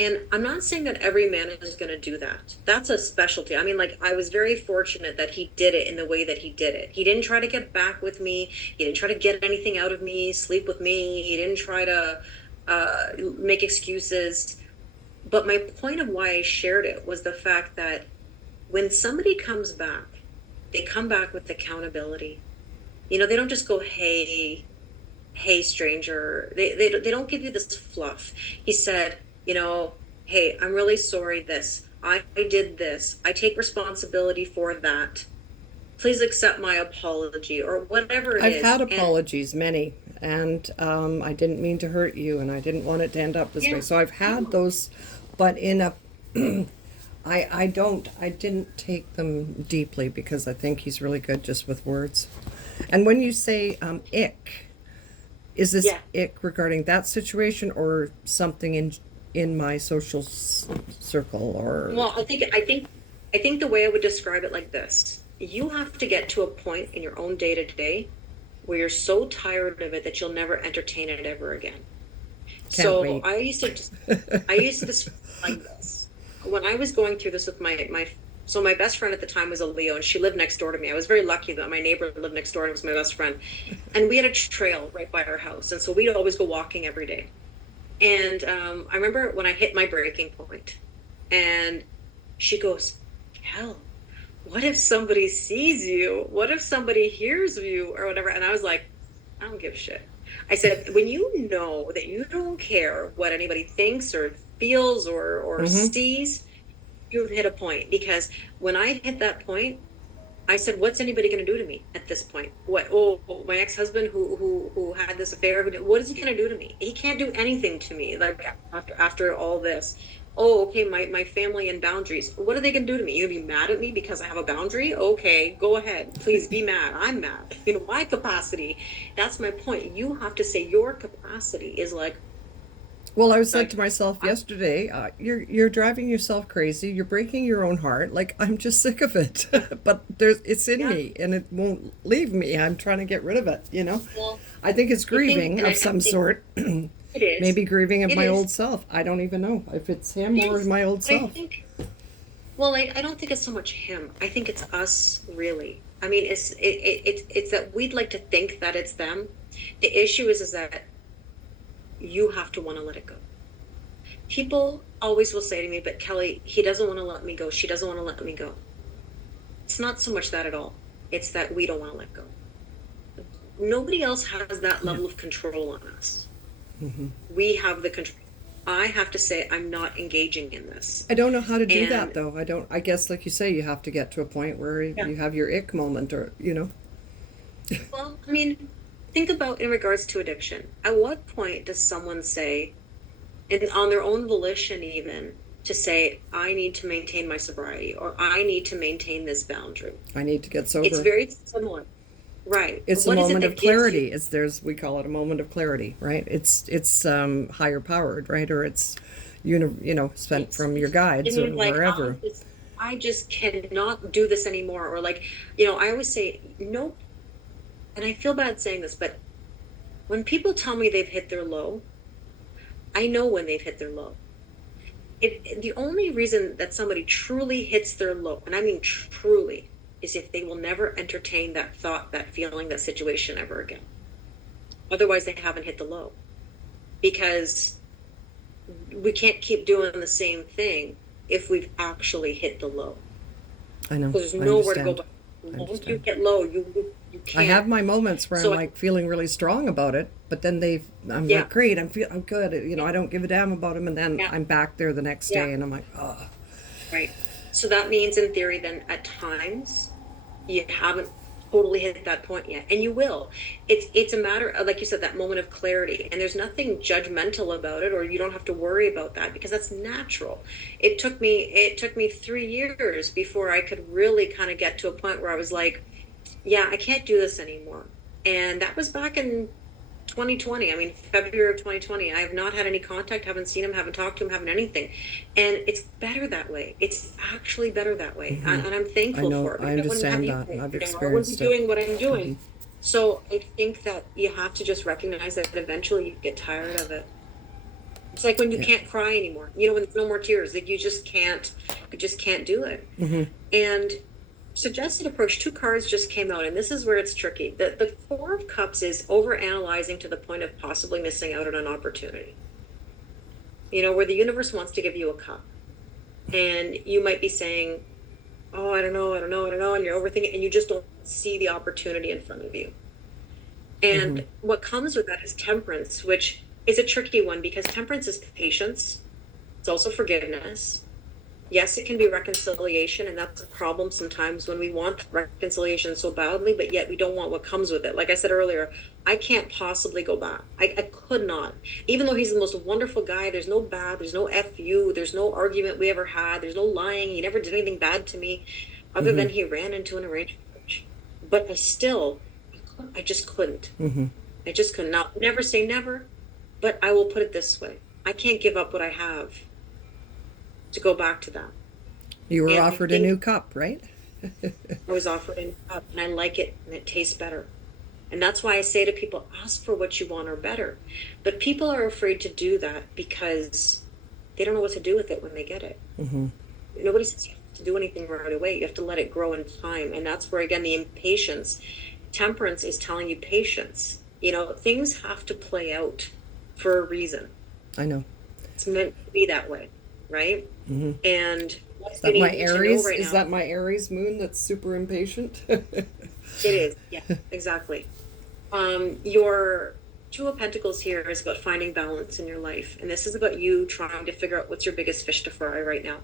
And I'm not saying that every man is going to do that. That's a specialty. I mean, like, I was very fortunate that he did it in the way that he did it. He didn't try to get back with me. He didn't try to get anything out of me, sleep with me. He didn't try to make excuses. But my point of why I shared it was the fact that when somebody comes back, they come back with accountability. You know, they don't just go, hey, stranger. They don't give you this fluff. He said, you know, hey, I'm really sorry I did this. I take responsibility for that. Please accept my apology or whatever it I've is. had And apologies, many, and I didn't mean to hurt you, and I didn't want it to end up this way. yeah, So I've had those, but in a, I didn't take them deeply because I think he's really good just with words. And when you say ick, is this yeah. ick regarding that situation or something in my social circle or? Well, I think the way I would describe it like this: you have to get to a point in your own day to day where you're so tired of it that you'll never entertain it ever again. Can't So wait. I used to describe it like this. When I was going through this with so my best friend at the time was a Leo, and she lived next door to me. I was very lucky that my neighbor lived next door and was my best friend. And we had a trail right by our house, and so we'd always go walking every day. And I remember when I hit my breaking point, and she goes, "Hell, what if somebody sees you? What if somebody hears you or whatever?" And I was like, "I don't give a shit." I said, when you know that you don't care what anybody thinks or feels or Mm-hmm. sees, you've hit a point. Because when I hit that point, I said, "What's anybody going to do to me at this point? What? Oh, my ex-husband who had this affair. What is he going to do to me? He can't do anything to me. Like after all this. Oh, okay. My family and boundaries. What are they going to do to me? You gonna be mad at me because I have a boundary? Okay, go ahead. Please be mad. I'm mad. You know my capacity. That's my point. You have to say your capacity is Well, I said to like myself I, yesterday, you're driving yourself crazy. You're breaking your own heart. Like I'm just sick of it. But it's in yeah. me, and it won't leave me. I'm trying to get rid of it. Well, I think it's I think, grieving and of I some think sort. it is. Maybe grieving of It my is. old self. I don't even know if it's him It or is. my old But I self. think Well, I don't think it's so much him. I think it's us, really. I mean, it's that we'd like to think that it's them. The issue is that you have to want to let it go. People always will say to me, "But Kelly, he doesn't want to let me go. She doesn't want to let me go." It's not so much that at all. It's that we don't want to let go. Nobody else has that Yeah. level of control on us. Hmm. We have the control. I have to say, I'm not engaging in this. I don't know how to do that And though. I don't. I guess, like you say, you have to get to a point where yeah. you have your ick moment, or Well, I mean, think about in regards to addiction. At what point does someone say, and on their own volition even, to say, "I need to maintain my sobriety," or "I need to maintain this boundary"? I need to get It's sober. very similar. Right. It's a What is it moment of that gives you? clarity. It's there's we call it a moment of clarity, right? It's higher powered, right? Or it's spent It's, from your it guides or means like, wherever. I just cannot do this anymore. Or like, I always say, nope. And I feel bad saying this, but when people tell me they've hit their low, I know when they've hit their low. The only reason that somebody truly hits their low, and I mean truly, is if they will never entertain that thought, that feeling, that situation ever again. Otherwise, they haven't hit the low, because we can't keep doing the same thing if we've actually hit the low. I know. Because there's I nowhere to go understand. back. I Once you understand. get low, you I can't. have my moments where I'm So like feeling really strong about it, but then I'm yeah, like, great, I'm good. I don't give a damn about him, and then yeah, I'm back there the next yeah, day, and I'm like, oh, right. So that means, in theory, then at times you haven't totally hit that point yet, and you will. It's a matter of, like you said, that moment of clarity, and there's nothing judgmental about it, or you don't have to worry about that, because that's natural. It took me 3 years before I could really kind of get to a point where I was like, yeah, I can't do this anymore. And that was back in 2020. I mean, February of 2020. I have not had any contact, haven't seen him, haven't talked to him, haven't anything. And it's better that way. It's actually better that way. And I'm I thankful know, for it, I because I wouldn't have understand that, and anything. I've I wouldn't be experienced it. doing what I'm doing. So I think that you have to just recognize that eventually you get tired of it. It's like when you Yeah. can't cry anymore. You know, when there's no more tears, like you just can't do it. Hmm. And suggested approach, two cards just came out, and this is where it's tricky. The Four of Cups is over analyzing to the point of possibly missing out on an opportunity. You know, where the universe wants to give you a cup, and you might be saying, "Oh, I don't know, I don't know, I don't know," and you're overthinking, and you just don't see the opportunity in front of you. Hmm. And what comes with that is temperance, which is a tricky one because temperance is patience. It's also forgiveness. Yes, it can be reconciliation, and that's a problem sometimes when we want reconciliation so badly, but yet we don't want what comes with it. Like I said earlier, I can't possibly go back. I could not. Even though he's the most wonderful guy, there's no bad, there's no FU, there's no argument we ever had, there's no lying. He never did anything bad to me other Hmm. than he ran into an arranged marriage. But I just couldn't. Hmm. I just couldn't. Now, never say never, but I will put it this way. I can't give up what I have to go back to that. You were And I offered a new think cup, right? I was offered a cup and I like it and it tastes better. And that's why I say to people, ask for what you want or better. But people are afraid to do that because they don't know what to do with it when they get it. Hmm. Nobody says you have to do anything right away. You have to let it grow in time. And that's where, again, the impatience, temperance is telling you patience. You know, things have to play out for a reason. I know. It's meant to be that way, right? Hmm. And what Is you that my need to know Aries? right Is now, that my Aries moon that's super impatient? it is, yeah, exactly. Your Two of Pentacles here is about finding balance in your life. And this is about you trying to figure out what's your biggest fish to fry right now.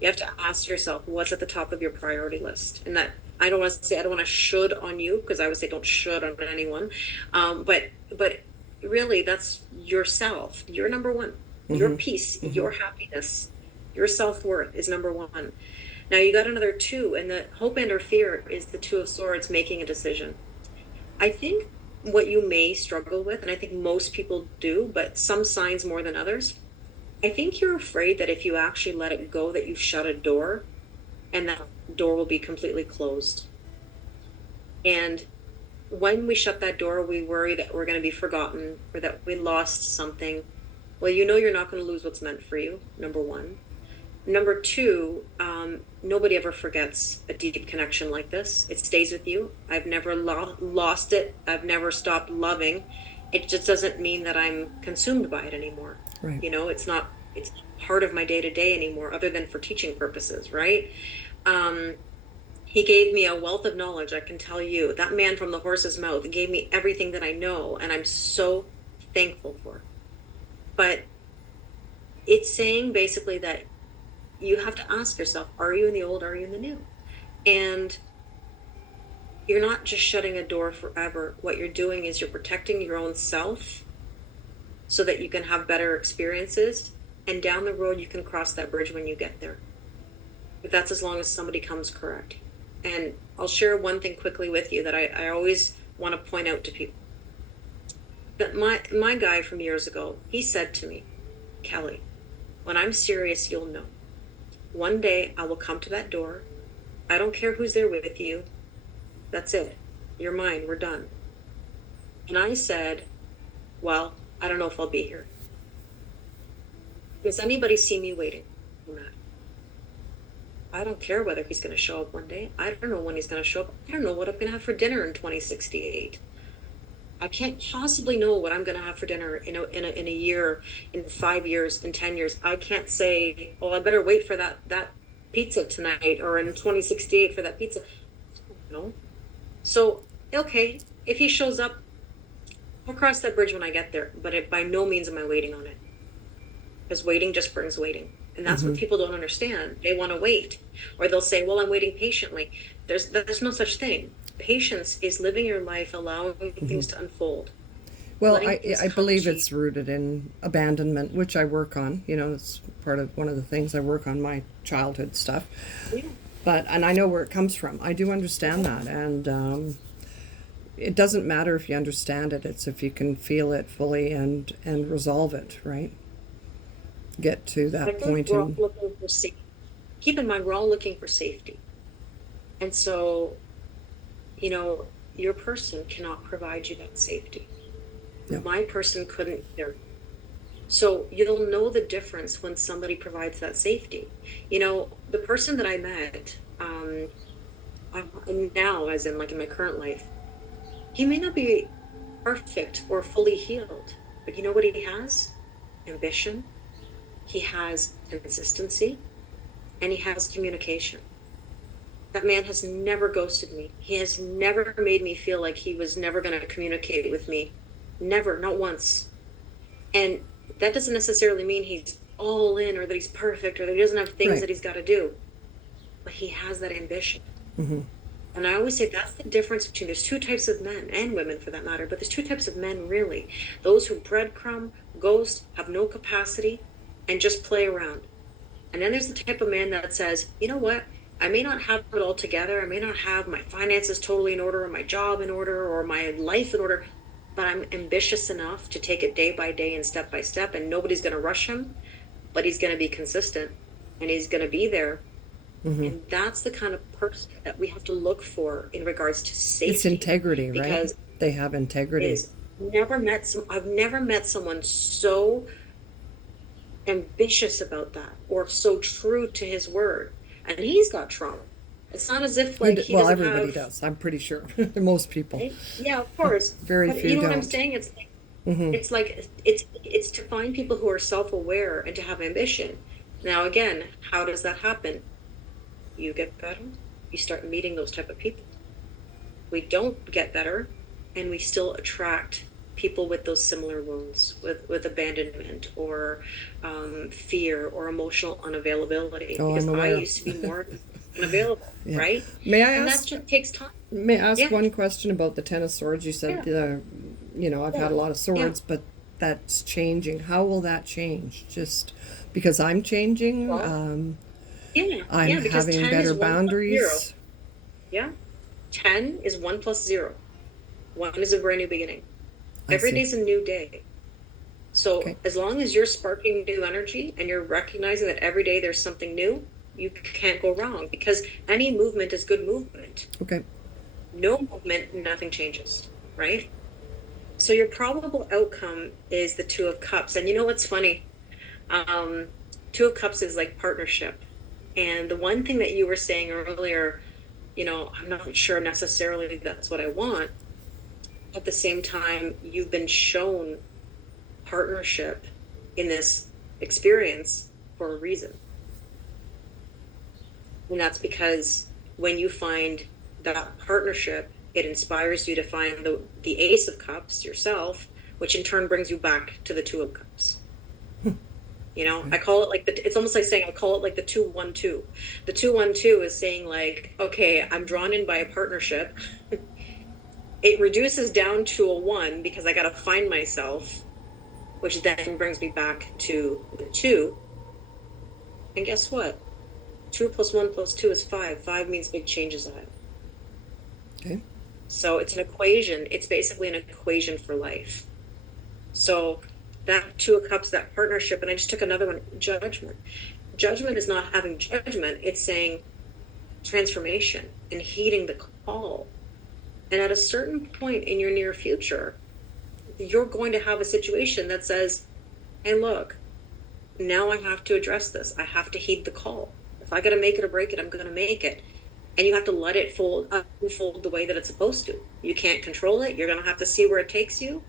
You have to ask yourself what's at the top of your priority list. And that I don't want to say I don't want to should on you because I would say don't should on anyone. But really that's yourself. You're number one. Your Hmm. peace, Hmm. your happiness, your self-worth is number one. Now you got another two, and the hope and or fear is the Two of Swords making a decision. I think what you may struggle with, and I think most people do, but some signs more than others, I think you're afraid that if you actually let it go, that you've shut a door and that door will be completely closed. And when we shut that door, we worry that we're going to be forgotten or that we lost something. Well, you know you're not going to lose what's meant for you, number one. Number two, nobody ever forgets a deep connection like this. It stays with you. I've never lost it. I've never stopped loving. It just doesn't mean that I'm consumed by it anymore. Right. You know, it's not part of my day to day anymore, other than for teaching purposes, right? Um, he gave me a wealth of knowledge. I can tell you that man from the horse's mouth gave me everything that I know, and I'm so thankful for. But it's saying basically that you have to ask yourself, are you in the old, are you in the new? And you're not just shutting a door forever. What you're doing is you're protecting your own self so that you can have better experiences. And down the road, you can cross that bridge when you get there. But that's as long as somebody comes correct. And I'll share one thing quickly with you that I always want to point out to people. That my guy from years ago, he said to me, Kelly, when I'm serious, you'll know. One day I will come to that door. I don't care who's there with you. That's it. You're mine. We're done. And I said, well, I don't know if I'll be here. Does anybody see me waiting? Matt? I don't care whether he's going to show up one day. I don't know when he's going to show up. I don't know what I'm going to have for dinner in 2068. I can't possibly know what I'm going to have for dinner in a year, in 5 years, in 10 years. I can't say, oh, I better wait for that pizza tonight or in 2068 for that pizza. No. So, okay, if he shows up, I'll cross that bridge when I get there, but by no means am I waiting on it. Because waiting just brings waiting. And that's what Hmm. people don't understand. They want to wait. Or they'll say, well, I'm waiting patiently. There's no such thing. Patience is living your life, allowing Hmm. things to unfold, Well, letting things I come believe to you. it's rooted in abandonment, which I work on. You know, it's part of one of the things I work on, my childhood stuff. Yeah. And I know where it comes from. I do understand that. And it doesn't matter if you understand it, it's if you can feel it fully and resolve it, right? Get to I that think point we're all and looking for safety. Keep in mind, we're all looking for safety. And so, you know, your person cannot provide you that safety. no. My person couldn't either. So you'll know the difference when somebody provides that safety. The person that I met, now, as in like in my current life, he may not be perfect or fully healed, but you know what he has? Ambition, he has consistency, and he has communication. That man has never ghosted me. He has never made me feel like he was never going to communicate with me. Never, not once. And that doesn't necessarily mean he's all in or that he's perfect or that he doesn't have things Right. that he's got to do, but he has that ambition. Mm-hmm. And I always say that's the difference between, there's two types of men and women for that matter, but there's two types of men really. Those who breadcrumb, ghost, have no capacity, and just play around. And then there's the type of man that says, you know what? I may not have it all together. I may not have my finances totally in order, or my job in order, or my life in order, but I'm ambitious enough to take it day by day and step by step, and nobody's going to rush him, but he's going to be consistent and he's going to be there. Mm-hmm. And that's the kind of person that we have to look for in regards to It's safety, integrity, right? because They have it integrity. is I've never met someone so ambitious about that or so true to his word. And he's got trauma. It's not as if like he Well, doesn't everybody have, does. I'm pretty sure. Most people. right? Yeah, of course. Very But you few know what I'm don't. saying? Mm-hmm. It's to find people who are self-aware and to have ambition. Now again, how does that happen? You get better, you start meeting those type of people. We don't get better, and we still attract people with those similar wounds, with abandonment or fear or emotional unavailability, Oh, I'm because I aware. used to be more unavailable, Yeah. right? May I And that ask? just takes time. May I ask Yeah, one question about the Ten of Swords? You said, yeah, I've yeah, had a lot of yeah. swords, but that's changing. How will that change? Just because I'm changing, Well, yeah, I'm yeah, because having 10 is better 1 plus 0. boundaries. Yeah, 10 is 1 plus 0. One is a brand new beginning. I Every see. day's a new day. So Okay. as long as you're sparking new energy and you're recognizing that every day there's something new, you can't go wrong, because any movement is good movement. Okay. No movement, nothing changes, right? So your probable outcome is the Two of Cups. And you know what's funny? Um, Two of Cups is like partnership. And the one thing that you were saying earlier, I'm not sure necessarily that's what I want. At the same time, you've been shown partnership in this experience for a reason. And that's because when you find that partnership, it inspires you to find the Ace of Cups yourself, which in turn brings you back to the Two of Cups. I call it like it's almost like saying, I call it like the 2-1-2. The 2-1-2 is saying like, okay, I'm drawn in by a partnership. It reduces down to a 1 because I got to find myself, which then brings me back to the 2. And guess what? 2 plus 1 plus 2 is 5. 5 means big changes ahead. Okay. So it's an equation. It's basically an equation for life. So that Two of Cups, that partnership, and I just took another one, judgment. Judgment is not having judgment. It's saying transformation and heeding the call. And at a certain point in your near future, you're going to have a situation that says, hey, look, now I have to address this. I have to heed the call. If I got to make it or break it, I'm going to make it. And you have to let it unfold the way that it's supposed to. You can't control it. You're going to have to see where it takes you.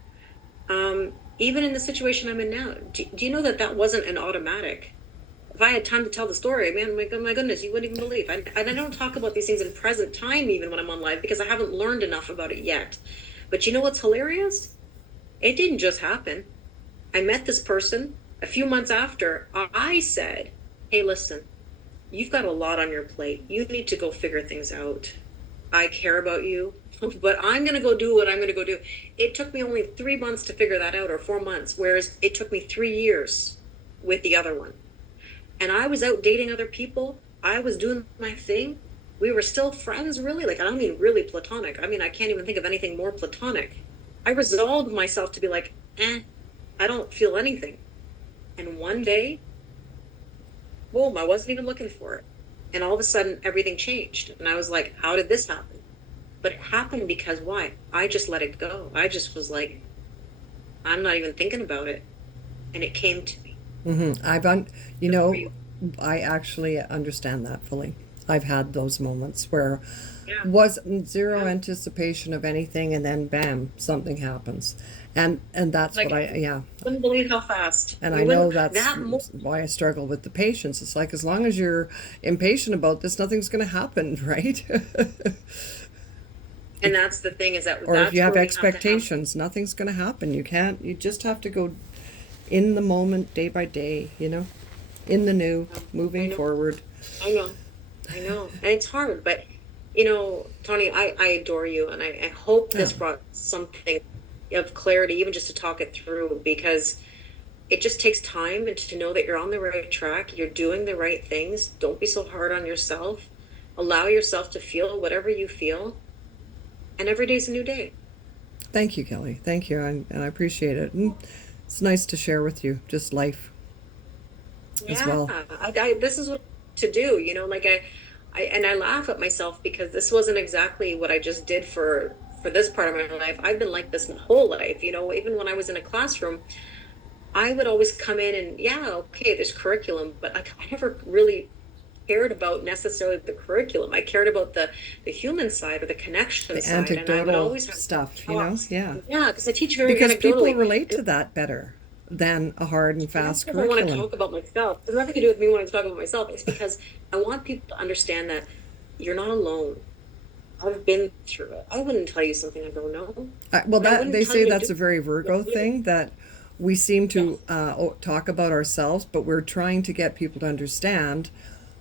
Even in the situation I'm in now, do you know that wasn't an automatic? If I had time to tell the story, man, my goodness, you wouldn't even believe. I don't talk about these things in present time, even when I'm on live, because I haven't learned enough about it yet. But you know what's hilarious? It didn't just happen. I met this person a few months after. I said, hey, listen, you've got a lot on your plate. You need to go figure things out. I care about you, but I'm going to go do what I'm going to go do. It took me only 3 months to figure that out, or 4 months, whereas it took me 3 years with the other one. And I was out dating other people. I was doing my thing. We were still friends, really. Like, I don't mean really platonic. I mean, I can't even think of anything more platonic. I resolved myself to be like, I don't feel anything. And one day, boom, I wasn't even looking for it. And all of a sudden, everything changed. And I was like, how did this happen? But it happened because why? I just let it go. I just was like, I'm not even thinking about it. and it came to me. You For know, you. I actually understand that fully. I've had those moments where Yeah. was zero Yeah. anticipation of anything, and then bam, something happens, and that's what Like, I yeah. couldn't believe how fast. And I You know wouldn't, that's that mo- why I struggle with the patience. It's like as long as you're impatient about this, nothing's going to happen, right? and that's the thing is that Or if you that's have where we have to have, expectations, nothing's going to happen. You can't. You just have to go in the moment, day by day. In the new, I moving know, forward. I know, I know. And it's hard, but Tony, I adore you and I hope Yeah. this brought something of clarity, even just to talk it through, because it just takes time and to know that you're on the right track, you're doing the right things. Don't be so hard on yourself. Allow yourself to feel whatever you feel, and every day's a new day. Thank you, Kelly. Thank you, and I appreciate it. And it's nice to share with you just life as Yeah, well. this is what to do, like and I laugh at myself because this wasn't exactly what I just did for this part of my life. I've been like this my whole life, even when I was in a classroom, I would always come in and yeah, okay, there's curriculum, but like I never really cared about necessarily the curriculum. I cared about the human side or the connection The side, and I would anecdotal always have stuff, talks. yeah. Yeah, because I teach very Because people anecdotally. relate to that better than a hard and Not fast because I want to curriculum. talk about myself. It has nothing to do with me wanting to talk about myself. It's because I want people to understand that you're not alone. I've been through it. I wouldn't tell you something I don't know. Well, And I that wouldn't they tell say you to that's do a very Virgo it. thing that we seem to Yes. talk about ourselves, but we're trying to get people to understand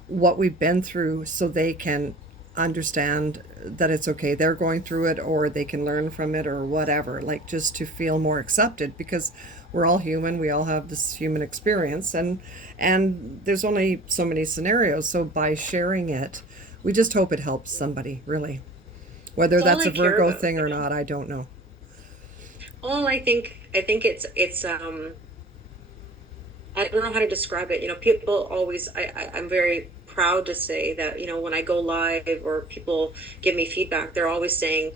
what we've been through so they can understand that it's okay they're going through it, or they can learn from it, or whatever, like just to feel more accepted, because we're all human, we all have this human experience, and there's only so many scenarios, so by sharing it, we just hope it helps somebody, really. Whether It's all that's I a care Virgo about, thing or not, I don't know. All I think it's I don't know how to describe it. People always, I'm very proud to say that, when I go live or people give me feedback, they're always saying,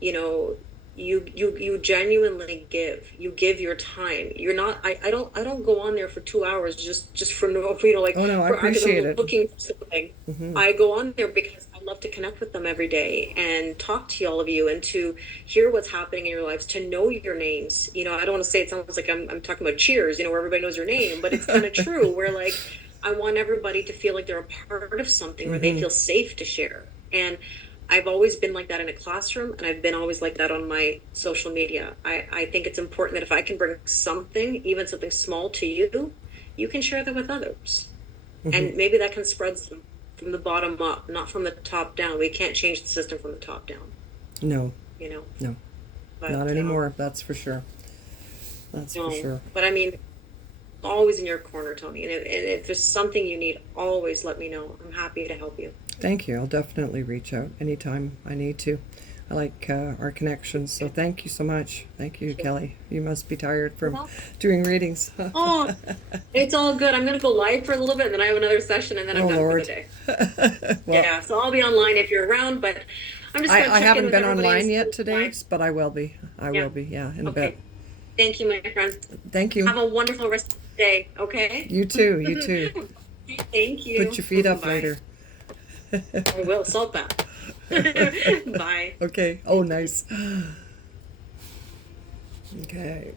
you know, you genuinely give. You give your time. You're not, I don't go on there for 2 hours just for no, like Oh no, I for because appreciate I'm it. looking for something. I go on there because I love to connect with them every day and talk to all of you and to hear what's happening in your lives, to know your names. I don't want to say it sounds like I'm talking about Cheers, where everybody knows your name, but it's kind of true where like I want everybody to feel like they're a part of something where they feel safe to share. And I've always been like that in a classroom, and I've been always like that on my social media. I think it's important that if I can bring something, even something small to you, you can share that with others. And maybe that can spread from the bottom up, not from the top down. We can't change the system from the top down, No, you know. no, not But anymore, that's for sure. That's for no, sure. but I mean, always in your corner, Tony. And if there's something you need, always let me know. I'm happy to help you. Thank you. I'll definitely reach out anytime I need to. I like our connections, so thank you so much. Thank you, Kelly. You must be tired from Well, doing readings. oh, it's all good. I'm gonna go live for a little bit, and then I have another session, and then I'm Oh, done for the Lord. day. Well, Yeah, so I'll be online if you're around, but I'm just gonna I check in haven't with been everybody and online see yet what's today, going. but I will be. I Yeah. will be, yeah, in a bit. Okay. Thank you, my friend. Thank you. Have a wonderful rest of the day. Okay. You too. You too. Thank Put you. your feet up Bye. later. I will salt that. Bye. Okay. Oh, nice. Okay.